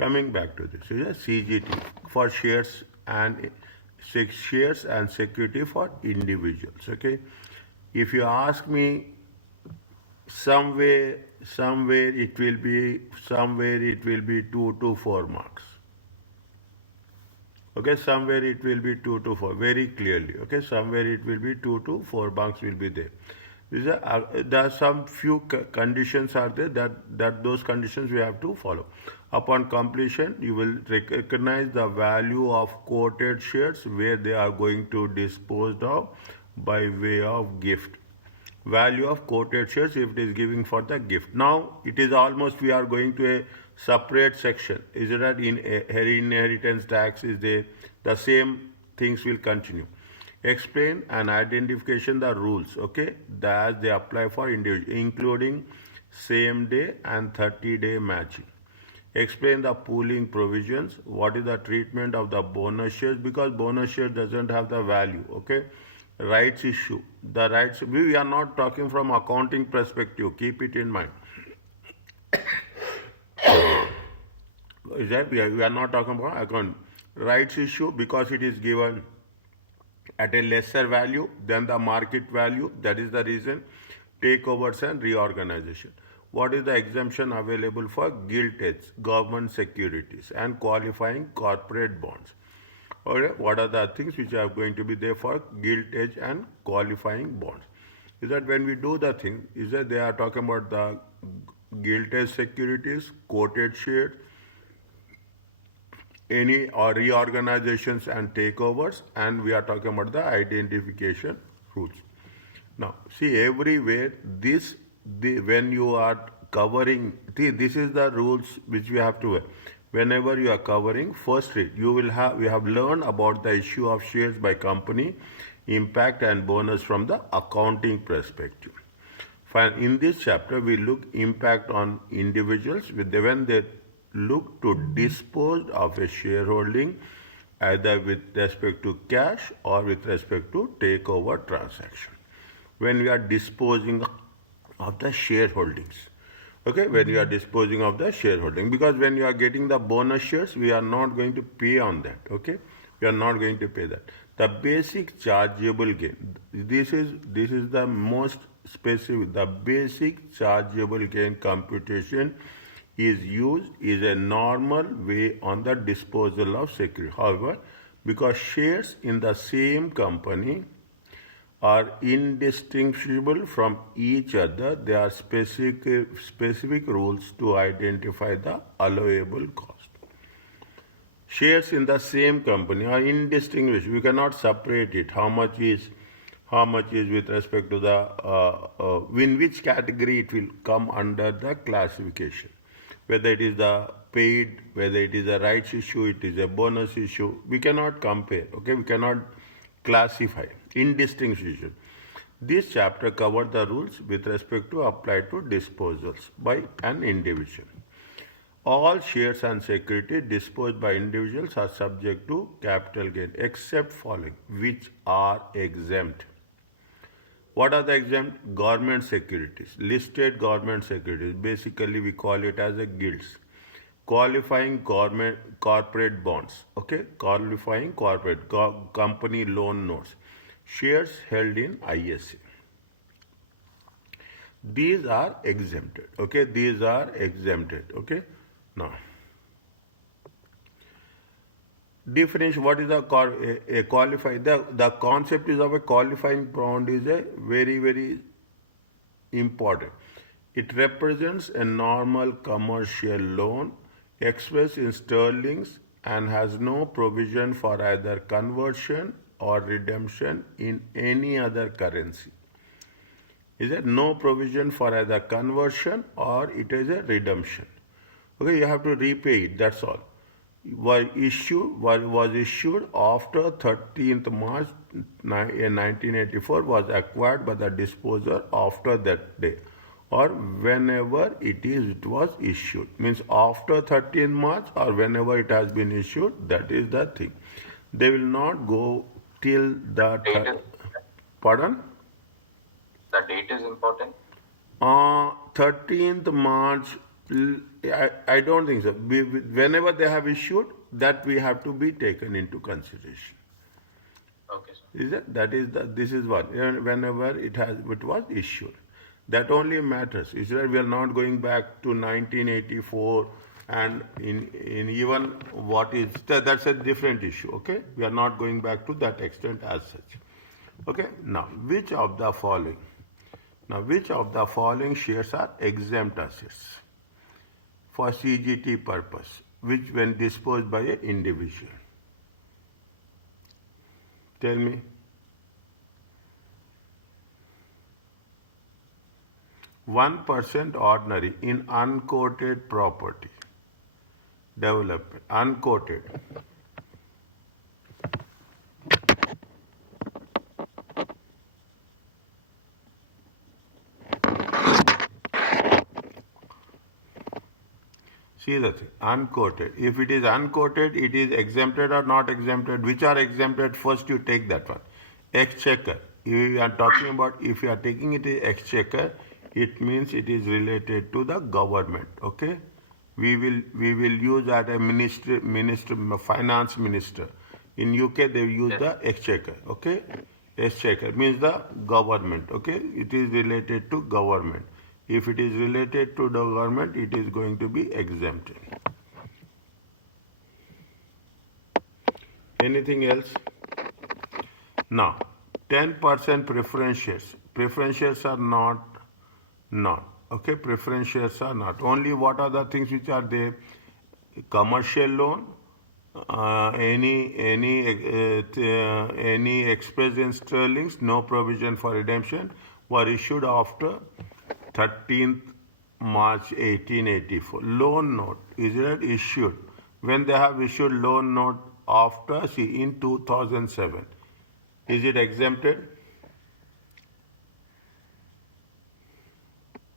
Coming back to this, is a CGT for shares and security for individuals. Okay, if you ask me, somewhere it will be 2 to 4 marks. Okay, somewhere it will be 2 to 4 very clearly. Okay, somewhere it will be 2 to 4 marks will be there. There are some few conditions are there that those conditions we have to follow. Upon completion, you will recognize the value of quoted shares where they are going to disposed of by way of gift. Value of quoted shares if it is giving for the gift. Now it is almost we are going to a separate section. Is it that in inheritance tax is there? The same things will continue. Explain and identification the rules, okay, that they apply for individual, including same day and 30-day matching. Explain the pooling provisions. What is the treatment of the bonus shares? Because bonus shares doesn't have the value, okay. Rights issue. The rights, we are not talking from accounting perspective. Keep it in mind. Is that we are not talking about account. Rights issue because it is given at a lesser value than the market value. That is the reason. Takeovers and reorganization. What is the exemption available for gilt-edge, government securities and qualifying corporate bonds? Okay, what are the things which are going to be there for gilt-edge and qualifying bonds? Is that when we do the thing, is that they are talking about the gilt-edge securities, quoted shares, any or reorganizations and takeovers, and we are talking about the identification rules. Now, see everywhere when you are covering, this is the rules which we have to wear. Whenever you are covering first read, we have learned about the issue of shares by company, impact and bonus from the accounting perspective. Fine. In this chapter, we look impact on individuals when they look to dispose of a shareholding either with respect to cash or with respect to takeover transaction. When we are disposing of the shareholdings. Okay, when you are disposing of the shareholding, because when you are getting the bonus shares, we are not going to pay on that. Okay, we are not going to pay that. The basic chargeable gain. This is the most specific. The basic chargeable gain computation is a normal way on the disposal of security. However, because shares in the same company are indistinguishable from each other, there are specific rules to identify the allowable cost. Shares in the same company are indistinguishable. We cannot separate it. How much is with respect to the in which category it will come under the classification. Whether it is the paid, whether it is a rights issue, it is a bonus issue. We cannot compare. Okay, we cannot classify. Indistinguishable. This chapter covered the rules with respect to apply to disposals by an individual. All shares and securities disposed by individuals are subject to capital gain except following, which are exempt. What are the exempt? Government securities, listed government securities. Basically, we call it as a gilts. Qualifying corporate bonds. Okay, qualifying corporate company loan notes. Shares held in ISA. These are exempted. Okay, these are exempted. Okay, now definition. What is a qualifying? The concept is of a qualifying bond is a very important. It represents a normal commercial loan expressed in sterlings and has no provision for either conversion or redemption in any other currency. Is there no provision for either conversion or it is a redemption? Okay, you have to repay it, that's all. Was issued after 13th March 1984, was acquired by the disposer after that day, or whenever it was issued. Means after 13th March or whenever it has been issued, that is the thing. They will not go till the pardon? The date is important. 13th March I don't think so. Whenever they have issued, that we have to be taken into consideration. Okay, sir. Is it? That is this is what whenever it was issued, that only matters. Is that we are not going back to 1984 and in even what is that's a different issue. Okay, we are not going back to that extent as such. Okay, now which of the following? Now which of the following shares are exempt assets for CGT purpose, which when disposed by an individual? Tell me. 1% ordinary in unquoted property development. Unquoted. See the thing, unquoted. If it is unquoted, it is exempted or not exempted. Which are exempted? First you take that one. Exchequer. If you are talking about, if you are taking it as exchequer, it means it is related to the government. Okay? We will use that a minister, finance minister. In UK they use the exchequer. Okay? Exchequer means the government. Okay? It is related to government. If it is related to the government, it is going to be exempted. Anything else? Now, 10% preference shares. Preference shares are not. Okay, preference shares are not. Only what are the things which are there? Commercial loan, any expressed in sterlings, no provision for redemption, were issued after 13th March 1884. Loan note, is it issued? When they have issued loan note after, see, in 2007, is it exempted?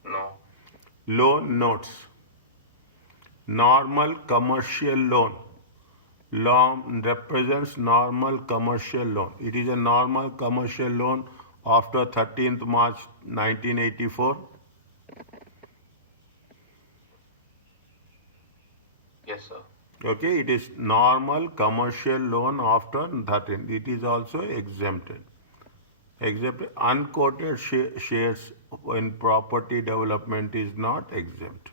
No. Loan notes, normal commercial loan. Loan represents normal commercial loan. It is a normal commercial loan after 13th March 1984. Yes, sir. Okay, it is normal commercial loan after 13th. It is also exempted. Exempted. Unquoted shares in property development is not exempt.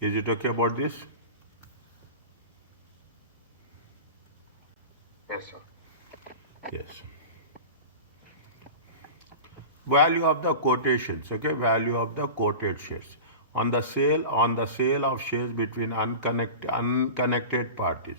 Is it okay about this? Yes, sir. Yes. Value of the quotations, okay, value of the quoted shares. On the sale of shares between unconnected parties,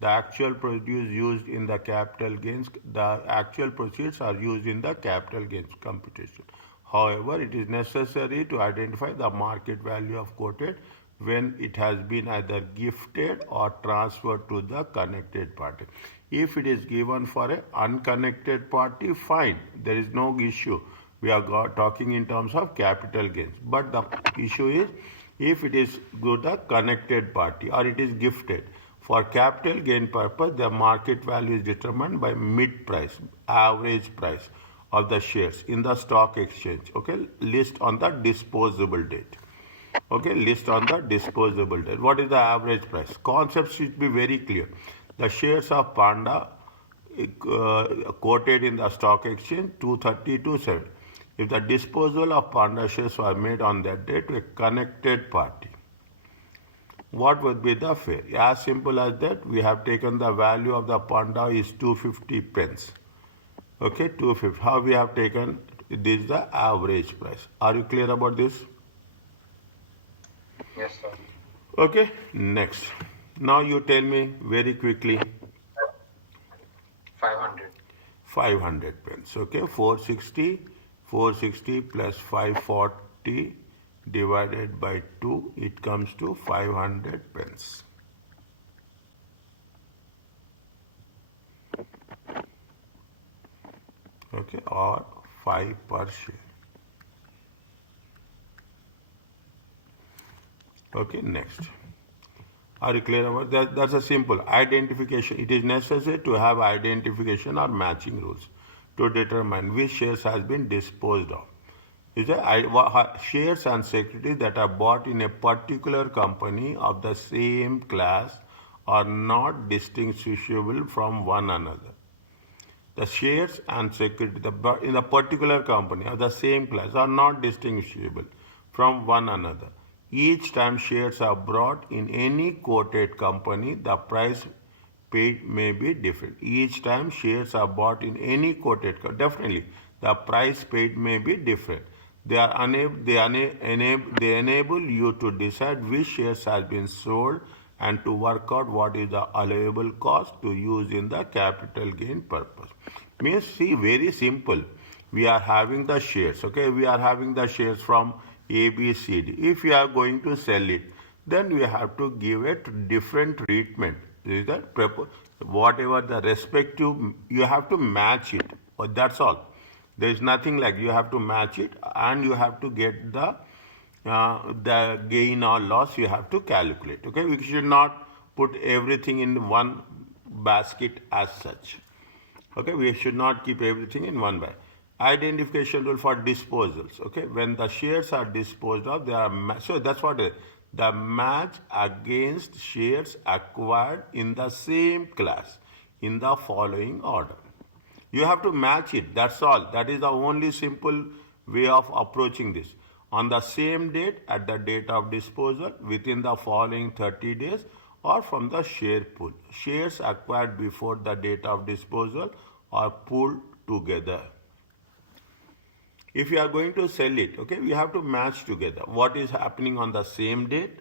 the actual produce used in the capital gains, the actual proceeds are used in the capital gains computation. However, it is necessary to identify the market value of quoted when it has been either gifted or transferred to the connected party. If it is given for an unconnected party, fine, there is no issue. We are talking in terms of capital gains. But the issue is if it is to the connected party or it is gifted. For capital gain purpose, the market value is determined by mid price, average price of the shares in the stock exchange. Okay, list on the disposable date. Okay, list on the disposable date. What is the average price? Concept should be very clear. The shares of Panda quoted in the stock exchange 230-270. If the disposal of Panda shares were made on that date to a connected party, what would be the fare? As simple as that, we have taken the value of the Panda is 250 pence. Okay, 250. How we have taken? This is the average price. Are you clear about this? Yes, sir. Okay, next. Now you tell me very quickly. 500. 500 pence. Okay, 460 plus 540 divided by 2, it comes to 500 pence. Okay, or 5 per share. Okay, next. Are you clear about that? That's a simple identification. It is necessary to have identification or matching rules to determine which shares has been disposed of. Is that shares and securities that are bought in a particular company of the same class are not distinguishable from one another. The shares and security in the particular company of the same class are not distinguishable from one another. Each time shares are bought in any quoted company, the price paid may be different. Each time shares are bought in any quoted company, definitely the price paid may be different. They enable you to decide which shares has been sold and to work out what is the allowable cost to use in the capital gain purpose. Means, see, very simple. We are having the shares, okay? We are having the shares from A, B, C, D. If you are going to sell it, then we have to give it different treatment. Is that whatever the respective, you have to match it. That's all. There is nothing like you have to match it, and you have to get the gain or loss you have to calculate. Okay, we should not put everything in one basket as such. Okay, we should not keep everything in one bag. Identification rule for disposals. Okay, when the shares are disposed of, they are so that's what the match against shares acquired in the same class in the following order. You have to match it. That's all. That is the only simple way of approaching this. On the same date, at the date of disposal, within the following 30 days, or from the share pool. Shares acquired before the date of disposal are pooled together. If you are going to sell it, okay, we have to match together what is happening on the same date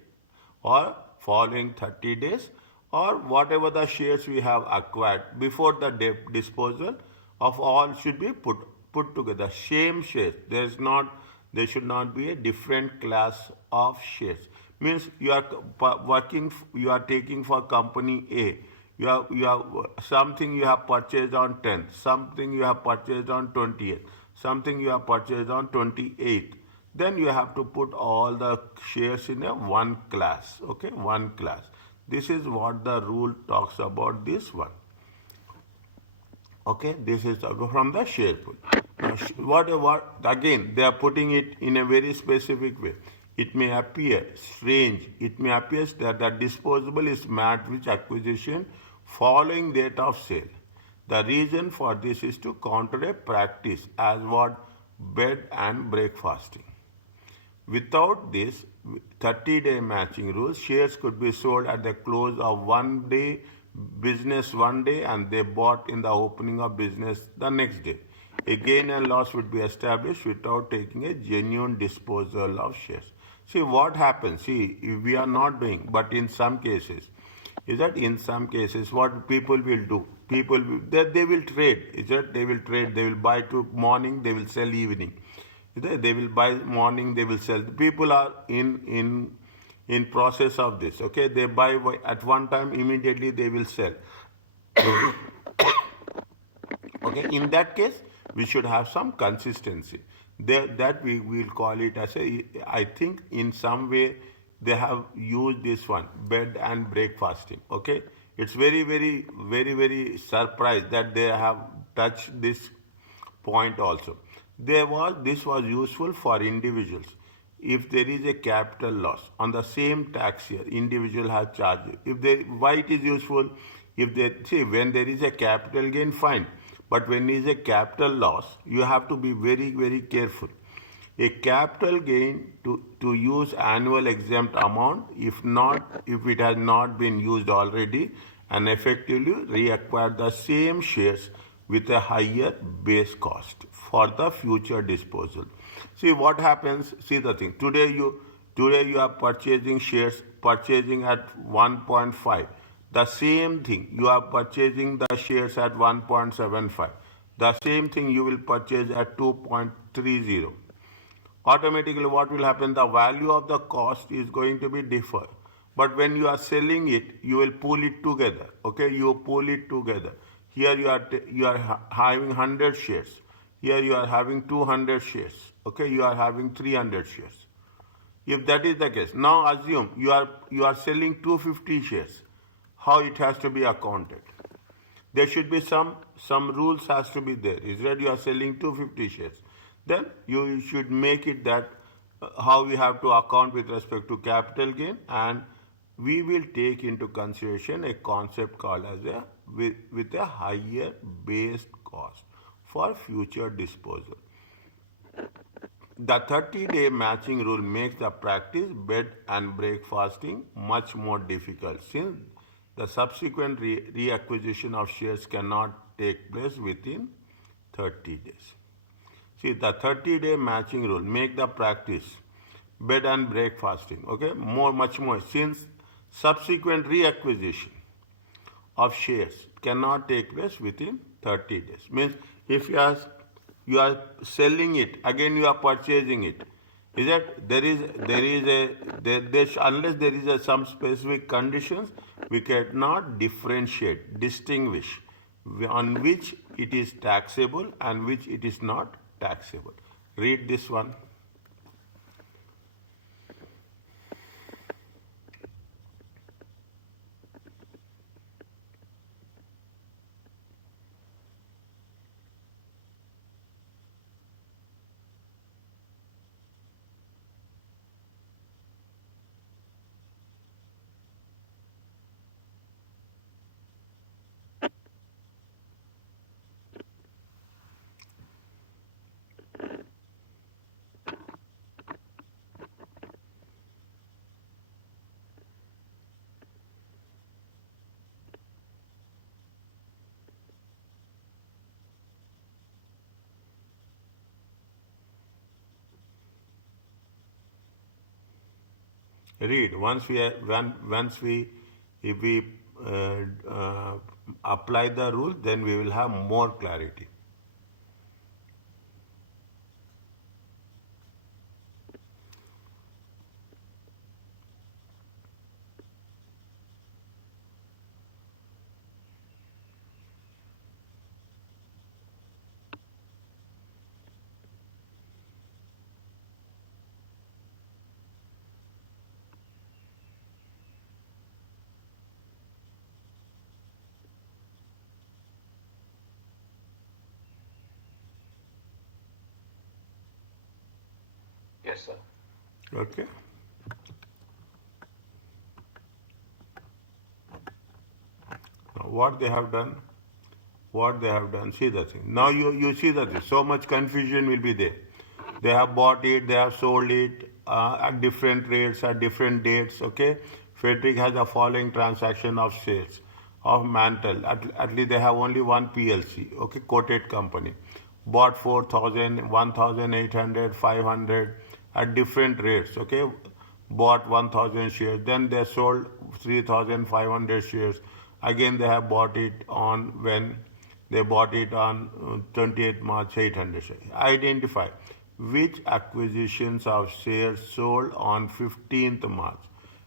or following 30 days or whatever the shares we have acquired before the disposal of all should be put together. Same shares. There should not be a different class of shares. Means you are taking for company A. You have something you have purchased on 10th, something you have purchased on 20th, something you have purchased on 28th. Then you have to put all the shares in a one class. Okay, one class. This is what the rule talks about this one. Okay, this is from the share pool. Now, again, they are putting it in a very specific way. It may appear strange. It may appear that the disposable is met with acquisition following date of sale. The reason for this is to counter a practice as what bed and breakfasting. Without this 30-day matching rule, shares could be sold at the close of business one day and they bought in the opening of business the next day. A gain and loss would be established without taking a genuine disposal of shares. See what happens. See, we are not doing, but in some cases, what people will do, they will trade. They will trade. They will buy to morning, they will sell evening. They will buy morning, they will sell. People are in process of this. Okay, they buy at one time, immediately they will sell. Okay, in that case, we should have some consistency. That we will call it as I think in some way they have used this one, bed and breakfasting. Okay, it's very surprised that they have touched this point also. This was useful for individuals. If there is a capital loss on the same tax year, individual has charged. Why it is useful? When there is a capital gain, fine. But when there is a capital loss, you have to be very careful. A capital gain to use annual exempt amount, if it has not been used already, and effectively reacquire the same shares with a higher base cost for the future disposal. See what happens. See the thing. Today you are purchasing shares, purchasing at 1.5. The same thing you are purchasing the shares at 1.75. The same thing you will purchase at 2.30. Automatically what will happen? The value of the cost is going to be differ. But when you are selling it, you will pull it together. Okay, you pull it together. Here you are having 100 shares. Here you are having 200 shares. Okay, you are having 300 shares. If that is the case, now assume you are selling 250 shares. How it has to be accounted? There should be some rules has to be there. Is that you are selling 250 shares. then you should make it that how we have to account with respect to capital gain, and we will take into consideration a concept called as a with a higher base cost for future disposal. The 30-day matching rule makes the practice bed and breakfasting much more difficult since the subsequent reacquisition of shares cannot take place within 30 days. See, the 30-day matching rule make the practice bed and breakfasting, okay, much more since subsequent reacquisition of shares cannot take place within 30 days. Means if you are selling it, again you are purchasing it. Is that unless there is some specific conditions, we cannot differentiate, distinguish on which it is taxable and which it is not taxable. Read this one. Read once we if we apply the rule, then we will have more clarity. Yes, sir. Okay. Now what they have done? See the thing. Now you see the thing. So much confusion will be there. They have bought it, they have sold it at different rates, at different dates. Okay. Frederick has a following transaction of shares of Mantle. At least they have only one PLC. Okay, quoted company. Bought 4,000, 1,800, 500 at different rates. Okay, bought 1,000 shares. Then they sold 3,500 shares. Again, they have bought it on when they bought it on 28 March 800 shares. Identify which acquisitions of shares sold on 15th March.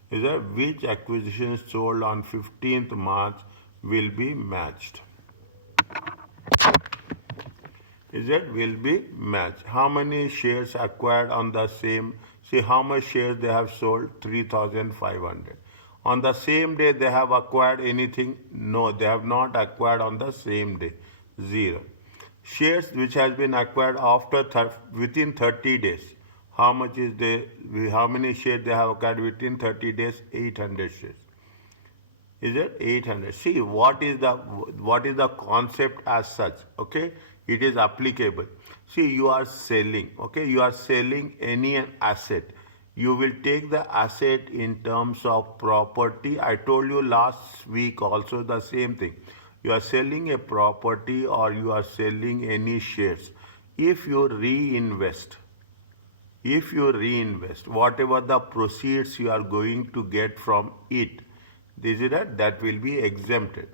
Is that which acquisitions sold on 15th March will be matched. Is that will be matched. How many shares acquired on the same, see how much shares they have sold, 3,500. On the same day they have acquired anything? No, they have not acquired on the same day, 0. Shares which has been acquired after within 30 days. How much is how many shares they have acquired within 30 days? 800 shares. Is it 800? See what is the concept as such? Okay, it is applicable. See, you are selling. Okay, you are selling any asset. You will take the asset in terms of property. I told you last week also the same thing. You are selling a property or you are selling any shares. If you reinvest, whatever the proceeds you are going to get from it, that will be exempted.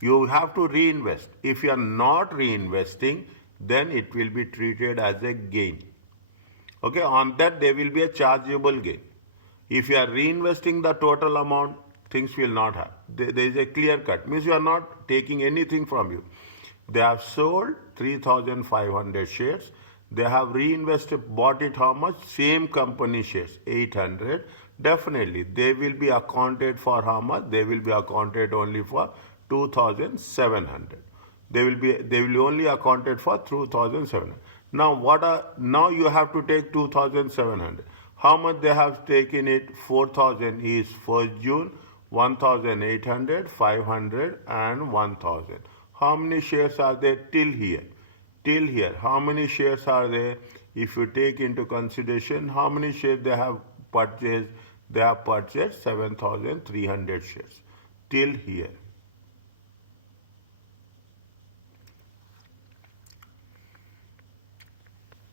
You have to reinvest. If you are not reinvesting, then it will be treated as a gain. Okay, on that there will be a chargeable gain. If you are reinvesting the total amount, things will not have. There is a clear cut. Means you are not taking anything from you. They have sold 3,500 shares. They have reinvested, bought it how much? Same company shares, 800. Definitely, they will be accounted for how much? They will be accounted only for 2,700. They will be only accounted for 2,700. Now you have to take 2,700. How much they have taken it? 4,000 is 1st June, 1,800, 500 and 1,000. How many shares are there till here? Till here, how many shares are there? If you take into consideration how many shares they have purchased, they have purchased 7,300 shares till here.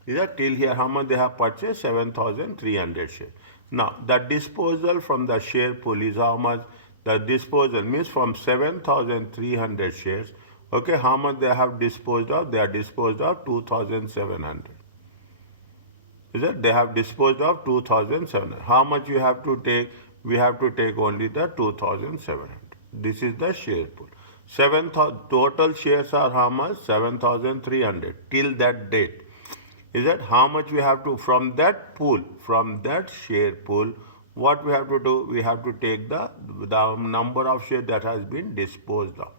Is that till here how much they have purchased? 7,300 shares. Now the disposal from the share pool is how much? The disposal means from 7,300 shares. Okay, how much they have disposed of? They are disposed of 2,700. Is it? They have disposed of 2,700. How much you have to take? We have to take only the 2,700. This is the share pool. Total shares are how much? 7,300 till that date. Is that how much we have to from that pool, from that share pool? What we have to do? We have to take the number of shares that has been disposed of.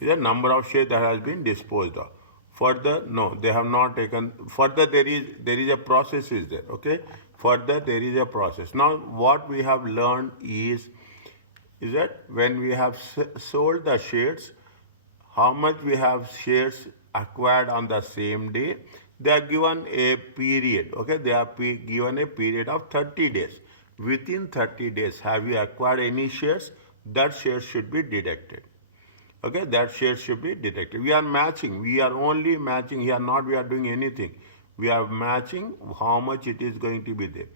Is the number of shares that has been disposed of. Further, no, they have not taken. Further, there is a process is there. Okay. Further, there is a process. Now, what we have learned is that when we have sold the shares, how much we have shares acquired on the same day, they are given a period. Okay, they are given a period of 30 days. Within 30 days, have you acquired any shares? That share should be deducted. Okay, that share should be deducted. We are matching. We are only matching here. Not we are doing anything. We are matching how much it is going to be there.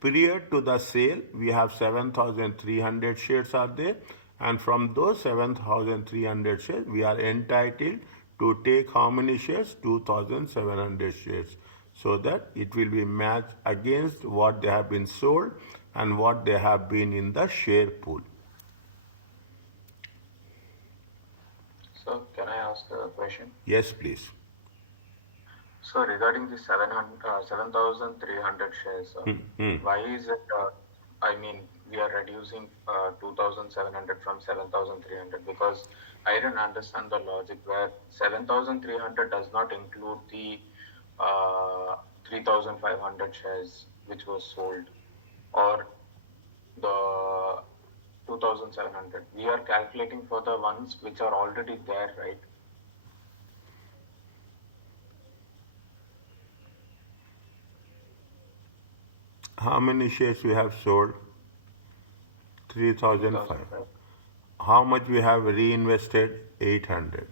Period to the sale, we have 7,300 shares are there, and from those 7,300 shares, we are entitled to take how many shares? 2,700 shares, so that it will be matched against what they have been sold and what they have been in the share pool. So, can I ask a question? Yes, please. So, regarding the 7,300 shares, why is it, we are reducing 2,700 from 7,300? Because I didn't understand the logic where 7,300 does not include the 3,500 shares which was sold, or the 2,700. We are calculating for the ones which are already there, right? How many shares we have sold? 3,005. How much we have reinvested? 800.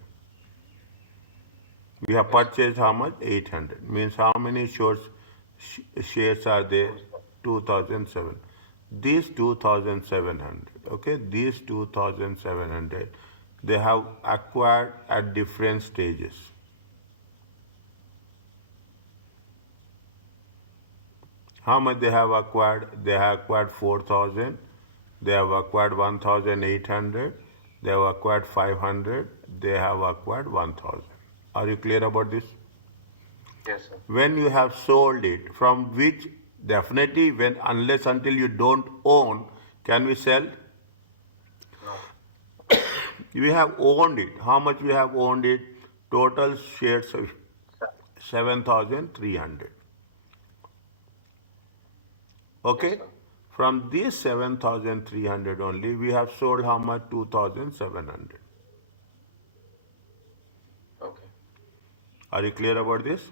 We have purchased how much? 800. Means how many shares are there? 2,007. These 2,700. Okay, these 2,700, they have acquired at different stages. How much they have acquired? They have acquired 4,000. They have acquired 1,800. They have acquired 500. They have acquired 1,000. Are you clear about this? Yes, sir. When you have sold it, from which definitely unless until you don't own, can we sell? No. We have owned it. How much we have owned it? Total shares of 7,300. Okay? Yes, from these 7,300 only, we have sold how much? 2,700. Okay. Are you clear about this?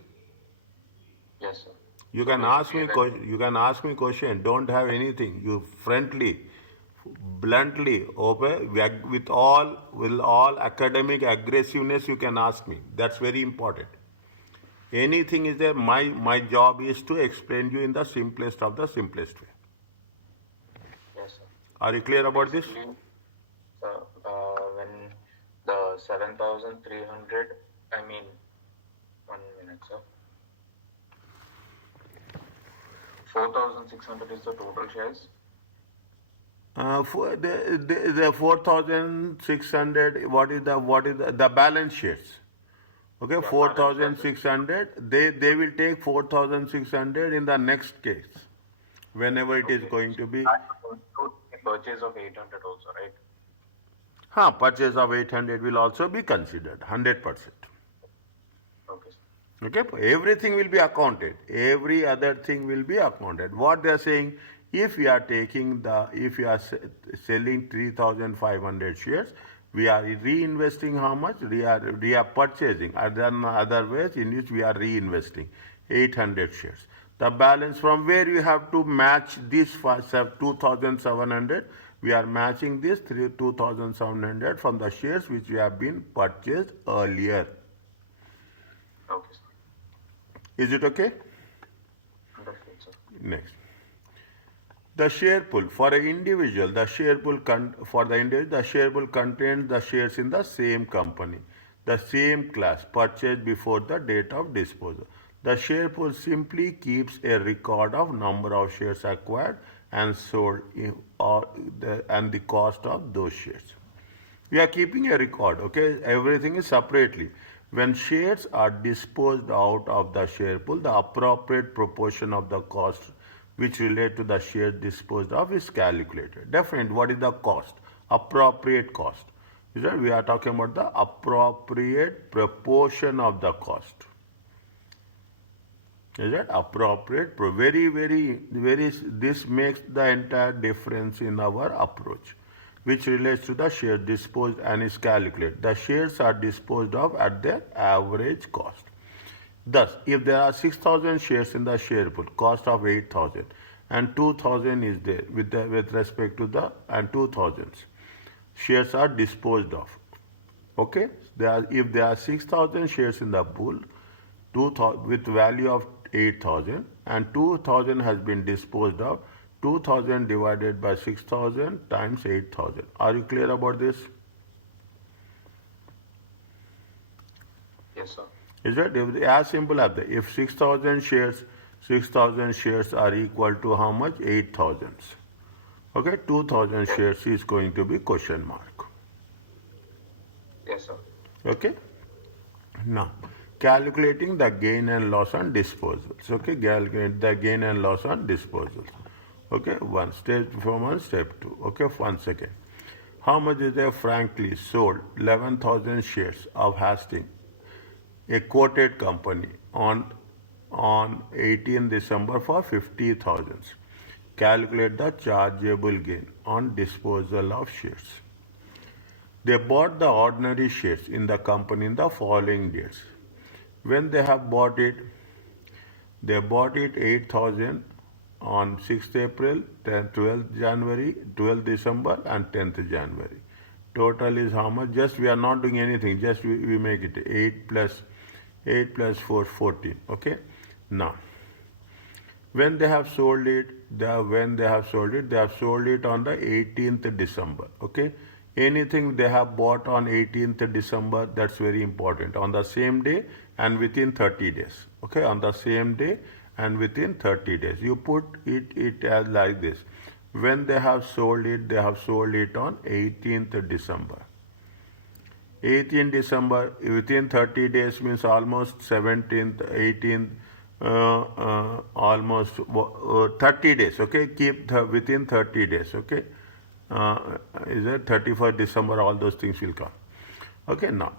Yes, sir. You can ask me. You can ask me question. Don't have anything. You friendly, bluntly, open with all academic aggressiveness. You can ask me. That's very important. Anything is there. My job is to explain you in the simplest of the simplest way. Yes, sir. Are you clear about this? Sir, when the 7,300, 1 minute, sir. 4,600 is the total shares. For the 4,600. What is the balance shares? Okay, Yeah, 4,600. They will take 4,600 in the next case, whenever it is going to be. Purchase of 800 also, right? Purchase of 800 will also be considered 100%. Okay. Okay, everything will be accounted. Every other thing will be accounted. What they are saying, if we are if we are selling 3,500 shares, we are reinvesting how much? We are purchasing. Other ways in which we are reinvesting 800 shares. The balance from where you have to match this 2,700, we are matching this 2,700 from the shares which we have been purchased earlier. Okay, sir. Is it okay? Understood, sir. Next. The share pool for an individual, the share pool the share pool contains the shares in the same company, the same class purchased before the date of disposal. The share pool simply keeps a record of number of shares acquired and sold and the cost of those shares. We are keeping a record, okay? Everything is separately. When shares are disposed out of the share pool, the appropriate proportion of the cost which relate to the shares disposed of is calculated. Definitely, what is the cost? Appropriate cost. Is that we are talking about the appropriate proportion of the cost. Is that appropriate? Very, this makes the entire difference in our approach, which relates to the share disposed and is calculated. The shares are disposed of at their average cost. Thus, if there are 6,000 shares in the share pool, cost of 8,000, and 2,000 is there with respect to the and 2,000 shares are disposed of. Okay, if there are 6,000 shares in the pool, 2,000 with value of 8,000 and 2,000 has been disposed of, 2,000 divided by 6,000 times 8,000. Are you clear about this? Yes, sir. Is that as simple as that? If 6,000 shares are equal to how much? 8,000. Okay, 2,000 shares is going to be question mark. Yes, sir. Okay. Now, calculating the gain and loss on disposals. Okay, calculate the gain and loss on disposals. Okay, one step from one, step two. Okay, 1 second. How much is there frankly sold 11,000 shares of Hastings, a quoted company, on 18 December for 50,000. Calculate the chargeable gain on disposal of shares. They bought the ordinary shares in the company in the following dates. When they have bought it, they bought it 8,000 on 6th April, 10th, 12th January, 12th December and 10th January. Total is how much? Just we are not doing anything, just we make it 8 plus 4, 14. Okay. Now, when they have sold it, they have sold it on the 18th December. Okay. Anything they have bought on 18th December, that's very important. On the same day and within 30 days. Okay. On the same day and within 30 days. You put it as like this. When they have sold it on 18th December. 18th December, within 30 days means almost 17th, 18th, almost 30 days. Okay, keep within 30 days. Okay, is it 31st December? All those things will come. Okay, now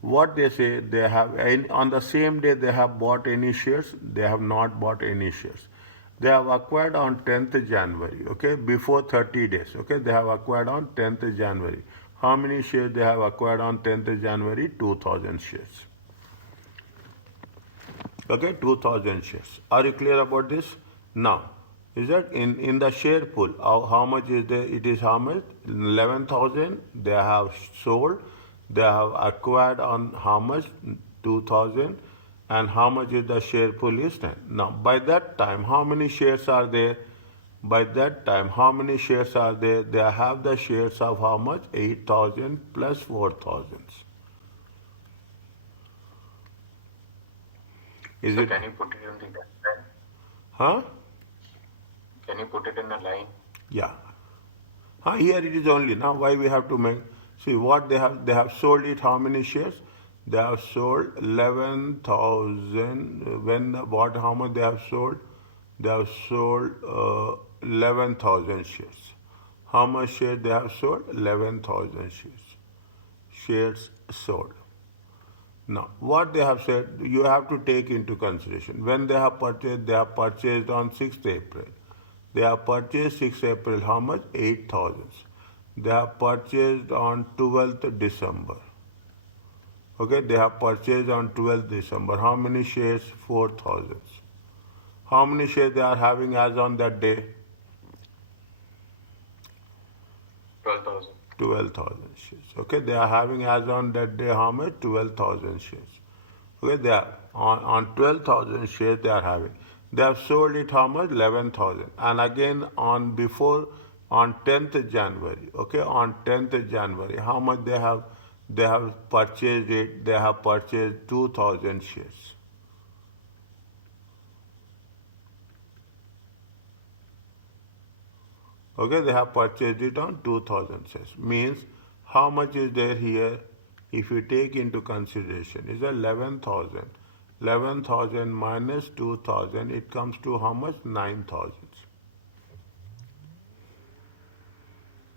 what they say, they have on the same day they have bought any shares. They have not bought any shares. They have acquired on 10th January. Okay, before 30 days. Okay, they have acquired on 10th January. How many shares they have acquired on 10th January? 2,000 shares. Okay, 2,000 shares. Are you clear about this? Now, is that in the share pool, how much is there? It is how much? 11,000 they have sold. They have acquired on how much? 2,000. And how much is the share pool is 10. Now, by that time, how many shares are there? By that time, how many shares are there? They have the shares of how much? 8,000 plus 4,000. Is So it? can you put it in the line? Huh? Can you put it in the line? Yeah. Here it is only. Now why we have to make? See what they have. They have sold it. How many shares? They have sold 11,000. When what? How much they have sold? They have sold 11,000 shares. How much shares they have sold? 11,000 shares. Shares sold. Now, what they have said, you have to take into consideration. When they have purchased on 6th April. They have purchased 6th April, how much? 8,000. They have purchased on 12th December. Okay, they have purchased on 12th December. How many shares? 4,000. How many shares they are having as on that day? 12,000. 12,000 shares. Okay, they are having as on that day how much? 12,000 shares. Okay, they are on 12,000 shares they are having. They have sold it how much? 11,000. And again on 10th January. Okay, on 10th January, how much they have? They have purchased it. They have purchased 2,000 shares. Okay, they have purchased it on 2,000 shares. Means how much is there here? If you take into consideration, is 11,000. 11,000 minus 2,000, it comes to how much? 9,000.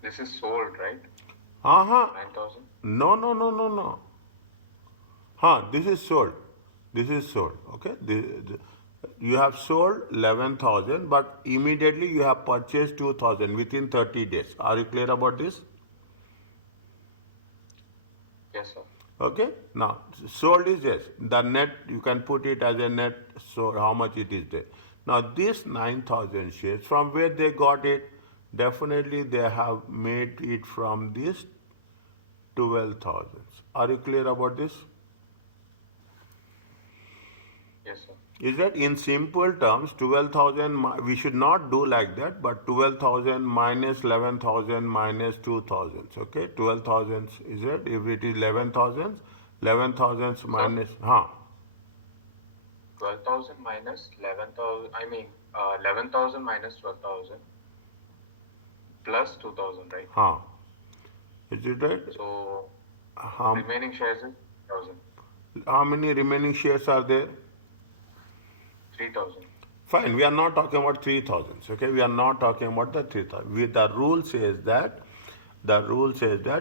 This is sold, right? 9,000? 9,000? No. This is sold. This is sold. Okay. You have sold 11,000, but immediately you have purchased 2,000 within 30 days. Are you clear about this? Yes, sir. Okay. Now, sold is yes. The net, you can put it as a net, so how much it is there. Now, this 9,000 shares, from where they got it? Definitely they have made it from this 12,000. Are you clear about this? Yes, sir. Is that in simple terms, 12,000, we should not do like that, but 12,000 minus 11,000 minus 2,000, okay? 12,000, is it? If it is 11,000, 11,000 minus, 12,000 minus 11,000, 11,000 minus 12,000 plus 2,000, right? Is it right? So, How, remaining shares is 1,000. how many remaining shares are there? 3,000. Fine, we are not talking about 3,000, okay? We are not talking about the 3,000. The rule says that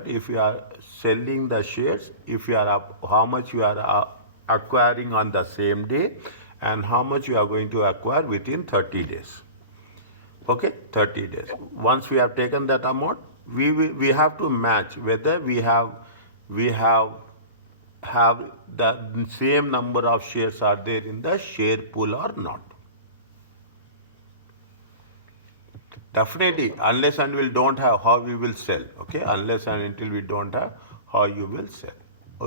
if you are selling the shares, if you are how much you are acquiring on the same day and how much you are going to acquire within 30 days. Okay, 30 days. Once we have taken that amount, we have to match whether we have the same number of shares are there in the share pool or not. Definitely, unless and we don't have, how we will sell. Okay, unless and until we don't have, how you will sell.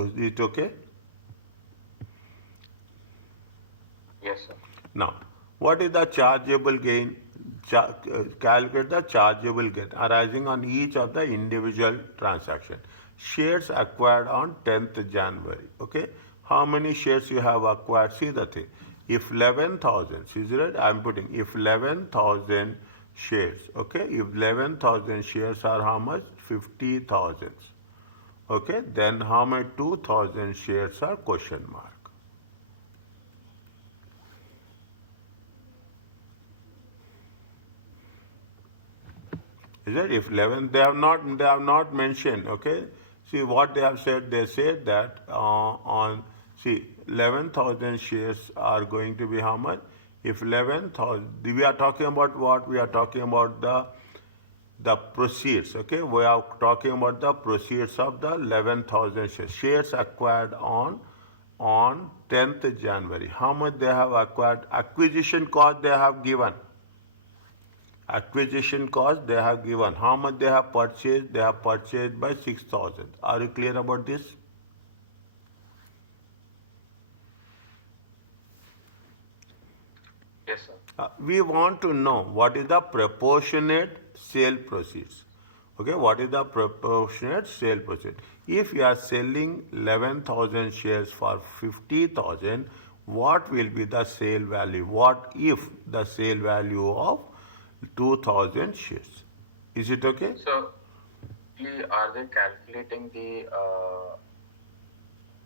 Is it okay? Yes, sir. Now, what is the chargeable gain? Calculate the chargeable gain arising on each of the individual transaction. Shares acquired on 10th January. Okay, how many shares you have acquired? See the thing. If 11,000, see right? I am putting if 11,000 shares. Okay, if 11,000 shares are how much? 50,000. Okay, then how many 2,000 shares are question mark? Is it? If 11, they have not mentioned. Okay, see what they have said. They said that 11,000 shares are going to be how much? If 11,000, we are talking about what? We are talking about the proceeds. Okay, we are talking about the proceeds of the 11,000 shares. Shares acquired on 10th January. How much they have acquired? Acquisition cost they have given. Acquisition cost they have given. How much they have purchased? They have purchased by 6,000. Are you clear about this? Yes, sir. We want to know what is the proportionate sale proceeds. Okay, what is the proportionate sale proceeds? If you are selling 11,000 shares for 50,000, what will be the sale value? What if the sale value of 2,000 shares? Is it okay? So, are they calculating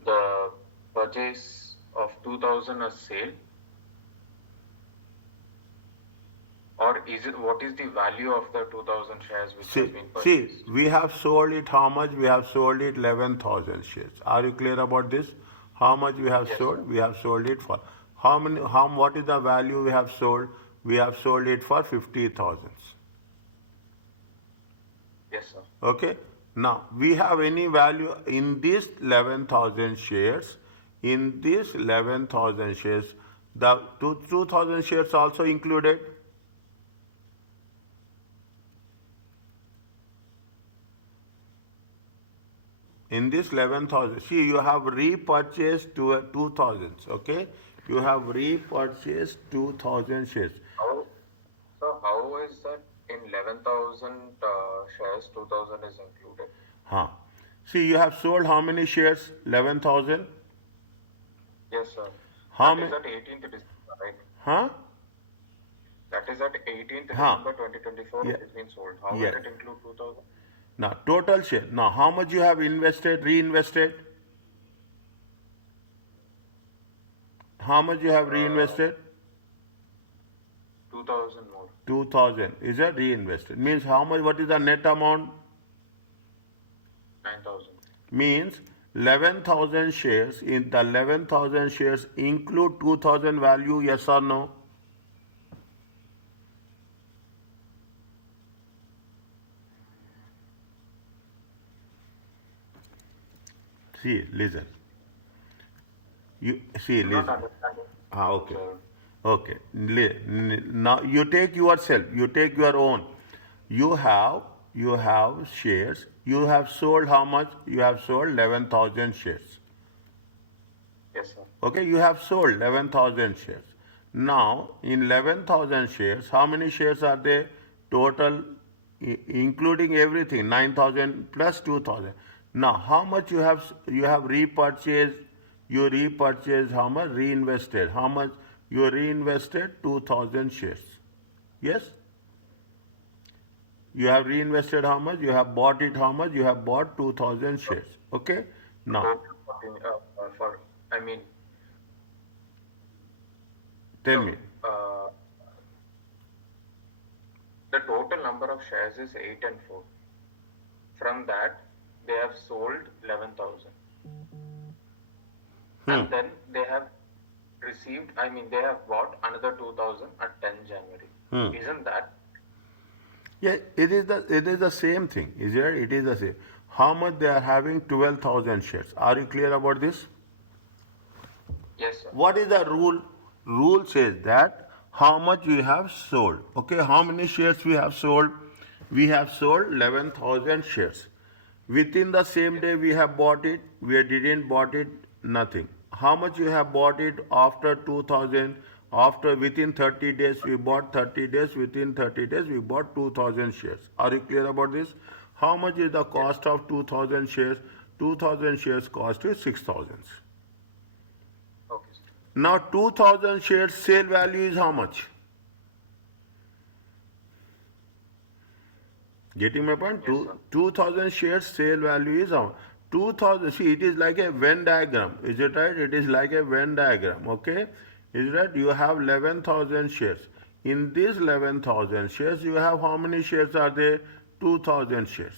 the purchase of 2,000 as sale? Or is it, what is the value of the 2,000 shares which has been purchased? See, we have sold it how much? We have sold it 11,000 shares. Are you clear about this? How much we have Yes, sold? sir. We have sold it for how many? What is the value we have sold? We have sold it for 50,000. Yes, sir. Okay. Now we have any value in this 11,000 shares. In this 11,000 shares, the 2,000 shares also included. In this 11,000, see, you have repurchased 2,000, okay? You have repurchased 2,000 shares. How, so how is that in 11,000 shares, 2,000 is included? Huh. See, you have sold how many shares? 11,000? Yes, sir. How That is many? at 18th December, right? Huh? That is at 18th Huh. December 2024 Yeah. it is being sold. How will Yeah. it include 2,000? Now, total share. Now, how much you have invested, reinvested? How much you have Uh, reinvested? 2,000 more. 2,000 is a reinvested. Means how much, what is the net amount? 9,000. Means 11,000 shares. In the 11,000 shares include 2,000 value, yes or no? See, listen. You see, I'm not listen. understanding. Ah, okay. Sir. Okay. Now you take yourself, you take your own. You have shares. You have sold how much? You have sold 11,000 shares. Yes, sir. Okay, you have sold 11,000 shares. Now, in 11,000 shares, how many shares are there? Total, including everything, 9,000 plus 2,000. Now, how much you have repurchased? You repurchased how much? Reinvested. How much? You reinvested 2,000 shares. Yes? You have reinvested how much? You have bought it how much? You have bought 2,000 shares. Okay? Now, Total for, I mean, tell so me. uh, the total number of shares is 8 and 4. From that, they have sold 11,000. Hmm. And then they have received, I mean, they have bought another 2,000 at 10 January. Hmm. Isn't that? Yeah, it is the same thing. Is it? It is the same. How much they are having? 12,000 shares. Are you clear about this? Yes, sir. What is the rule? Rule says that how much we have sold. Okay, how many shares we have sold? We have sold 11,000 shares. Within the same day we have bought it. We didn't bought it. Nothing. How much you have bought it after 2,000? After within 30 days we bought 30 days. Within 30 days we bought 2,000 shares. Are you clear about this? How much is the Yes. cost of 2,000 shares? 2,000 shares cost is 6,000. Okay, sir. Now 2,000 shares sale value is how much? Getting my point? Yes, sir. 2,000 shares sale value is how? 2,000. See, it is like a Venn diagram. Is it right? It is like a Venn diagram. Okay? Is it right? You have 11,000 shares. In these 11,000 shares, you have how many shares are there? 2,000 shares.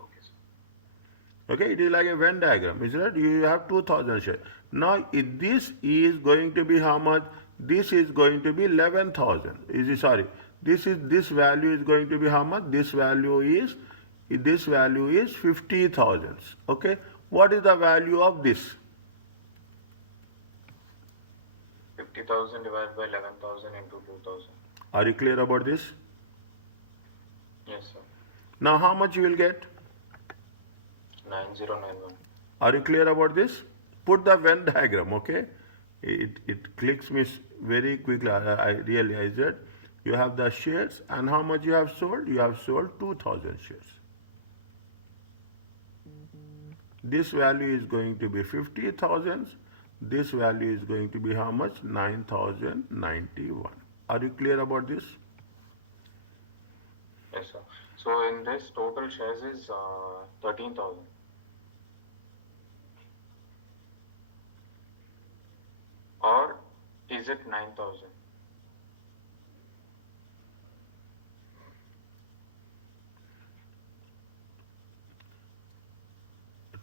Okay, sir. Okay, it is like a Venn diagram, is it? You have 2,000 shares. Now, if this is going to be how much? This is going to be 11,000. Sorry, this value is going to be how much? This value is 50,000. Okay, what is the value of this? 50,000 divided by 11,000 into 2,000. Are you clear about this? Yes, sir. Now, how much you will get? 9091. Are you clear about this? Put the Venn diagram, okay? It clicks me very quickly. I realize that you have the shares and how much you have sold? You have sold 2,000 shares. This value is going to be 50,000. This value is going to be how much? 9,091. Are you clear about this? Yes, sir. So in this total shares is 13,000. Or is it 9,000?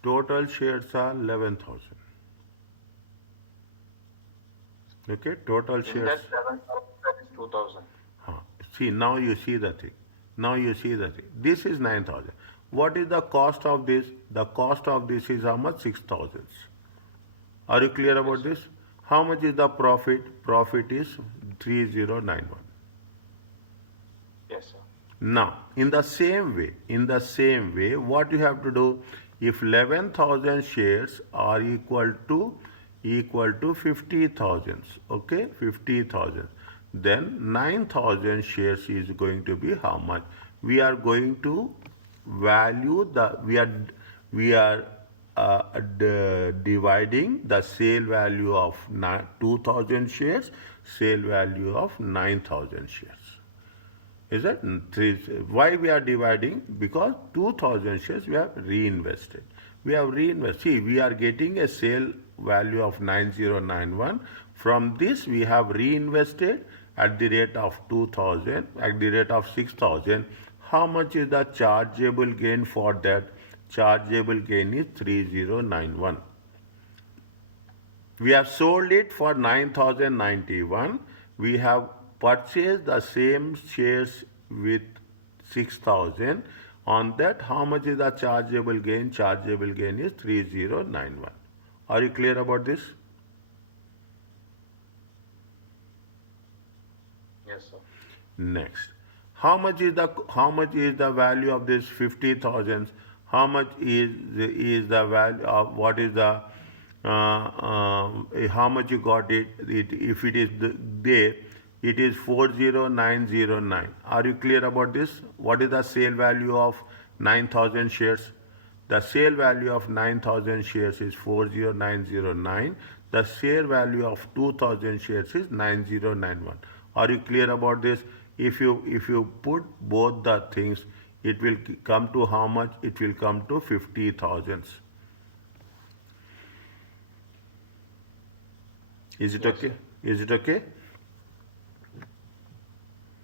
Total shares are 11,000. Okay, total In shares. that 7,000, that is 2,000. Huh. See, now you see the thing. Now you see the thing. This is 9,000. What is the cost of this? The cost of this is how much? 6,000. Are you clear about Yes, sir. this? How much is the profit? Profit is 3091. Yes, sir. Now, in the same way, what you have to do, if 11,000 shares are equal to 50,000, okay, 50,000, then 9,000 shares is going to be how much? We are going to value the we are dividing the sale value of 2,000 shares, sale value of 9,000 shares. Is that why we are dividing? Because 2,000 shares we have reinvested. We have reinvested. See, we are getting a sale value of 9091. From this, we have reinvested at the rate of 2,000, at the rate of 6,000. How much is the chargeable gain for that? Chargeable gain is 3091. We have sold it for 9,091. We have purchased the same shares with 6,000. On that, how much is the chargeable gain? Chargeable gain is 3091. Are you clear about this? Yes, sir. Next, how much is the value of this 50,000? How much is the value of what is the how much you got it? If it is there, it is 40909. Are you clear about this? What is the sale value of 9,000 shares? The sale value of 9,000 shares is 40909. The share value of 2,000 shares is 9091. Are you clear about this? If you put both the things, it will come to how much? It will come to 50,000. Is it Yes, okay? sir. Is it okay?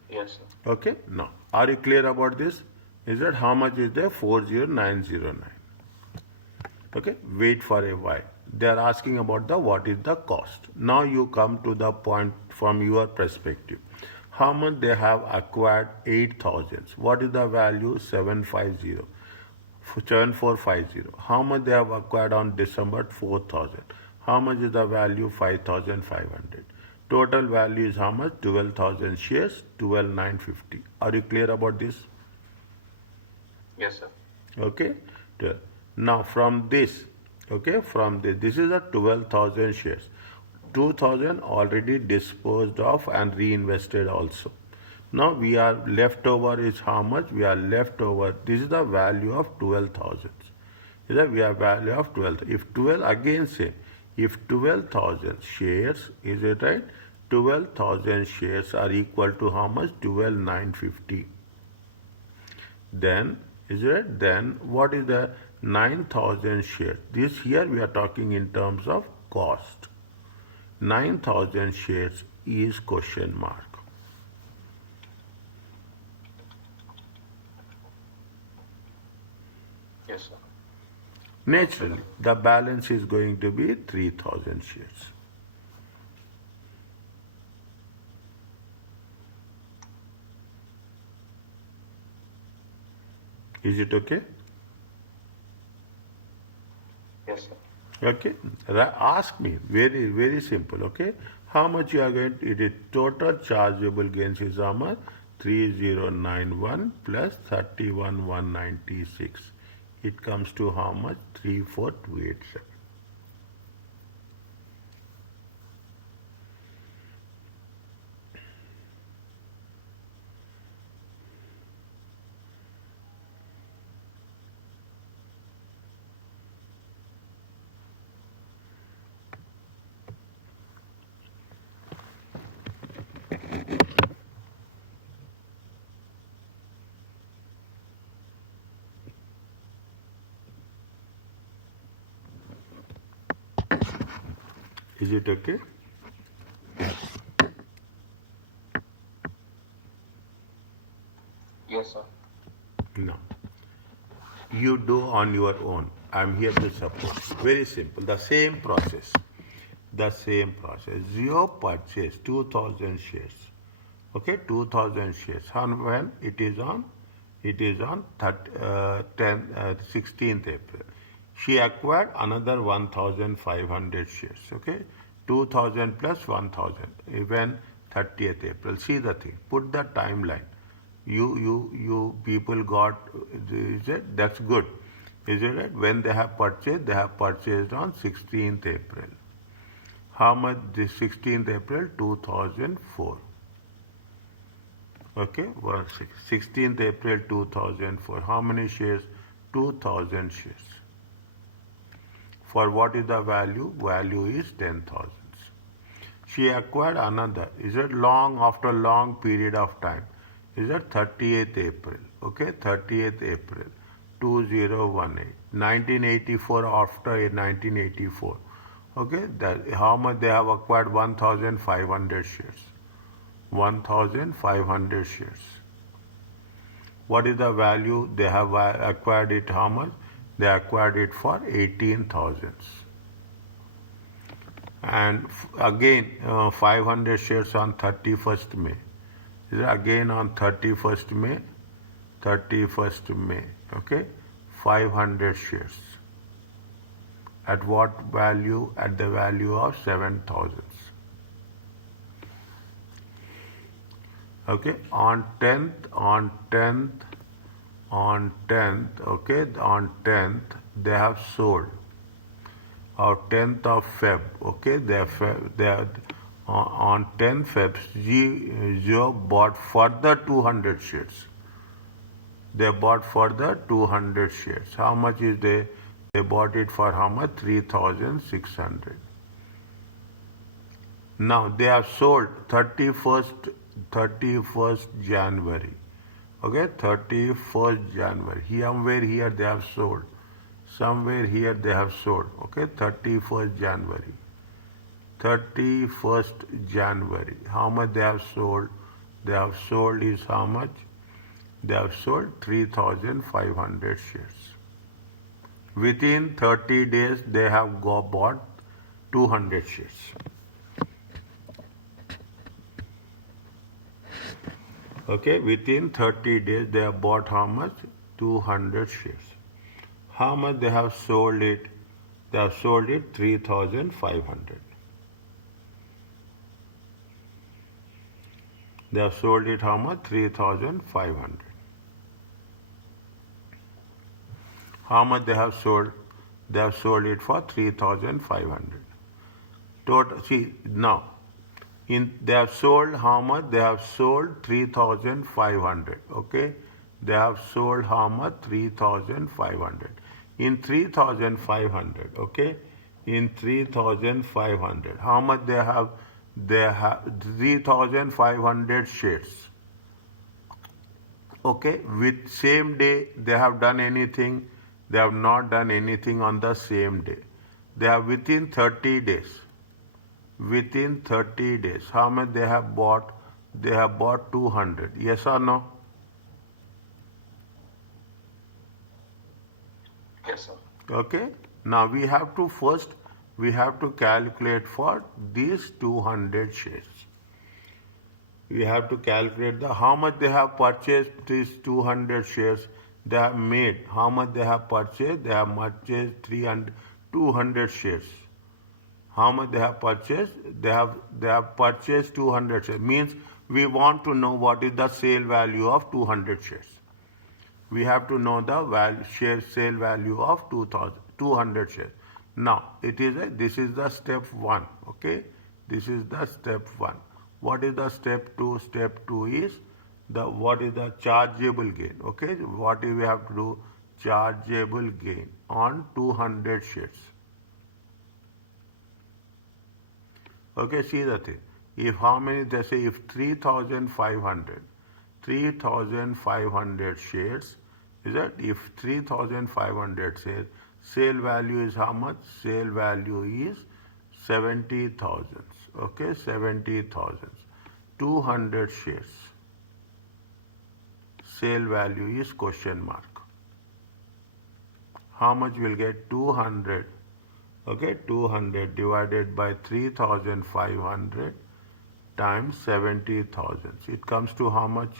Yes, sir. Okay. Now, are you clear about this? Is that how much is there? 40909. Okay. Wait for a while. They are asking about the what is the cost. Now you come to the point from your perspective. How much they have acquired 8,000. What is the value? 750. 7450. How much they have acquired on December? 4,000. How much is the value? 5,500. Total value is how much? 12,000 shares, 12,950. Are you clear about this? Yes, sir. Okay. Now from this, okay, this is a 12,000 shares. 2,000 already disposed of and reinvested also. Now we are left over is how much? We are left over. This is the value of 12,000. Is that we have value of 12. If 12 again say, if 12,000 shares, is it right? 12,000 shares are equal to how much? 12,950. Then, is it? Then what is the 9,000 shares? This here we are talking in terms of cost. 9,000 shares is question mark. Yes, sir. Naturally, the balance is going to be 3,000 shares. Is it okay? Yes, sir. Okay. Ask me. Very, very simple. Okay. How much you are going to, it is total chargeable gains is how much? 3091 plus 31,196. It comes to how much? 34,287. Is it okay? Yes, sir. No. You do on your own. I'm here to support. Very simple. The same process. The same process. Zero purchase 2000 shares. Okay, 2000 shares. And when it is on 16th April. She acquired another 1500 shares. Okay, 2000 plus 1000. Even 30th April. See the thing. Put the timeline. You people got, is it? That's good. Is it right? When they have purchased on 16th April. How much? This 16th April 2004. Okay, 16th April 2004. How many shares? 2000 shares. For what is the value? Value is 10,000. She acquired another. Is it long after long period of time? Is it 30th April? Okay, 30th April 2018. 1984 after 1984. Okay, that how much they have acquired? 1,500 shares. 1,500 shares. What is the value? They have acquired it how much? They acquired it for 18,000. And again 500 shares on 31st May. Is it again on 31st May? 31st May. Okay, 500 shares. At what value? At the value of 7,000. Okay, on 10th, okay, on 10th, they have sold. Or 10th of Feb, okay, they are on 10th Feb, Geo bought further 200 shares. They bought further 200 shares. How much is they bought it for how much? 3,600. Now they have sold 31st January. Okay, 31st January. Here they have sold. Somewhere here they have sold. Okay, 31st January. 31st January. How much they have sold? They have sold is how much? They have sold 3,500 shares. Within 30 days, they have bought 200 shares. Okay, within 30 days, they have bought how much? 200 shares. How much they have sold it? They have sold it 3,500. They have sold it how much? 3,500. How much they have sold? They have sold it for 3,500. Total. See now. They have sold how much? They have sold 3,500. Okay. They have sold how much? 3,500. In 3,500. Okay. In 3,500. How much they have? They have 3,500 shares. Okay. With same day they have done anything? They have not done anything on the same day. They have within 30 days. Within 30 days. How much they have bought? They have bought 200. Yes or no? Yes, sir. Okay. Now we have to calculate for these 200 shares. We have to calculate how much they have purchased these 200 shares. They have made. How much they have purchased? They have purchased 200 shares. How much they have purchased? They have purchased 200 shares. Means we want to know what is the sale value of 200 shares. We have to know the sale value of 200 shares. Now this is the step 1. Okay, this is the step 1. What is the step 2? Step 2 is what is the chargeable gain. Okay, what do we have to do? Chargeable gain on 200 shares. Okay, see the thing. If how many they say? If 3,500 shares, is that if 3,500 shares, sale value is how much? Sale value is 70,000. Okay, 70,000. 200 shares. Sale value is question mark. how much we'll get? 200. Okay, 200 divided by 3,500 times 70,000. It comes to how much?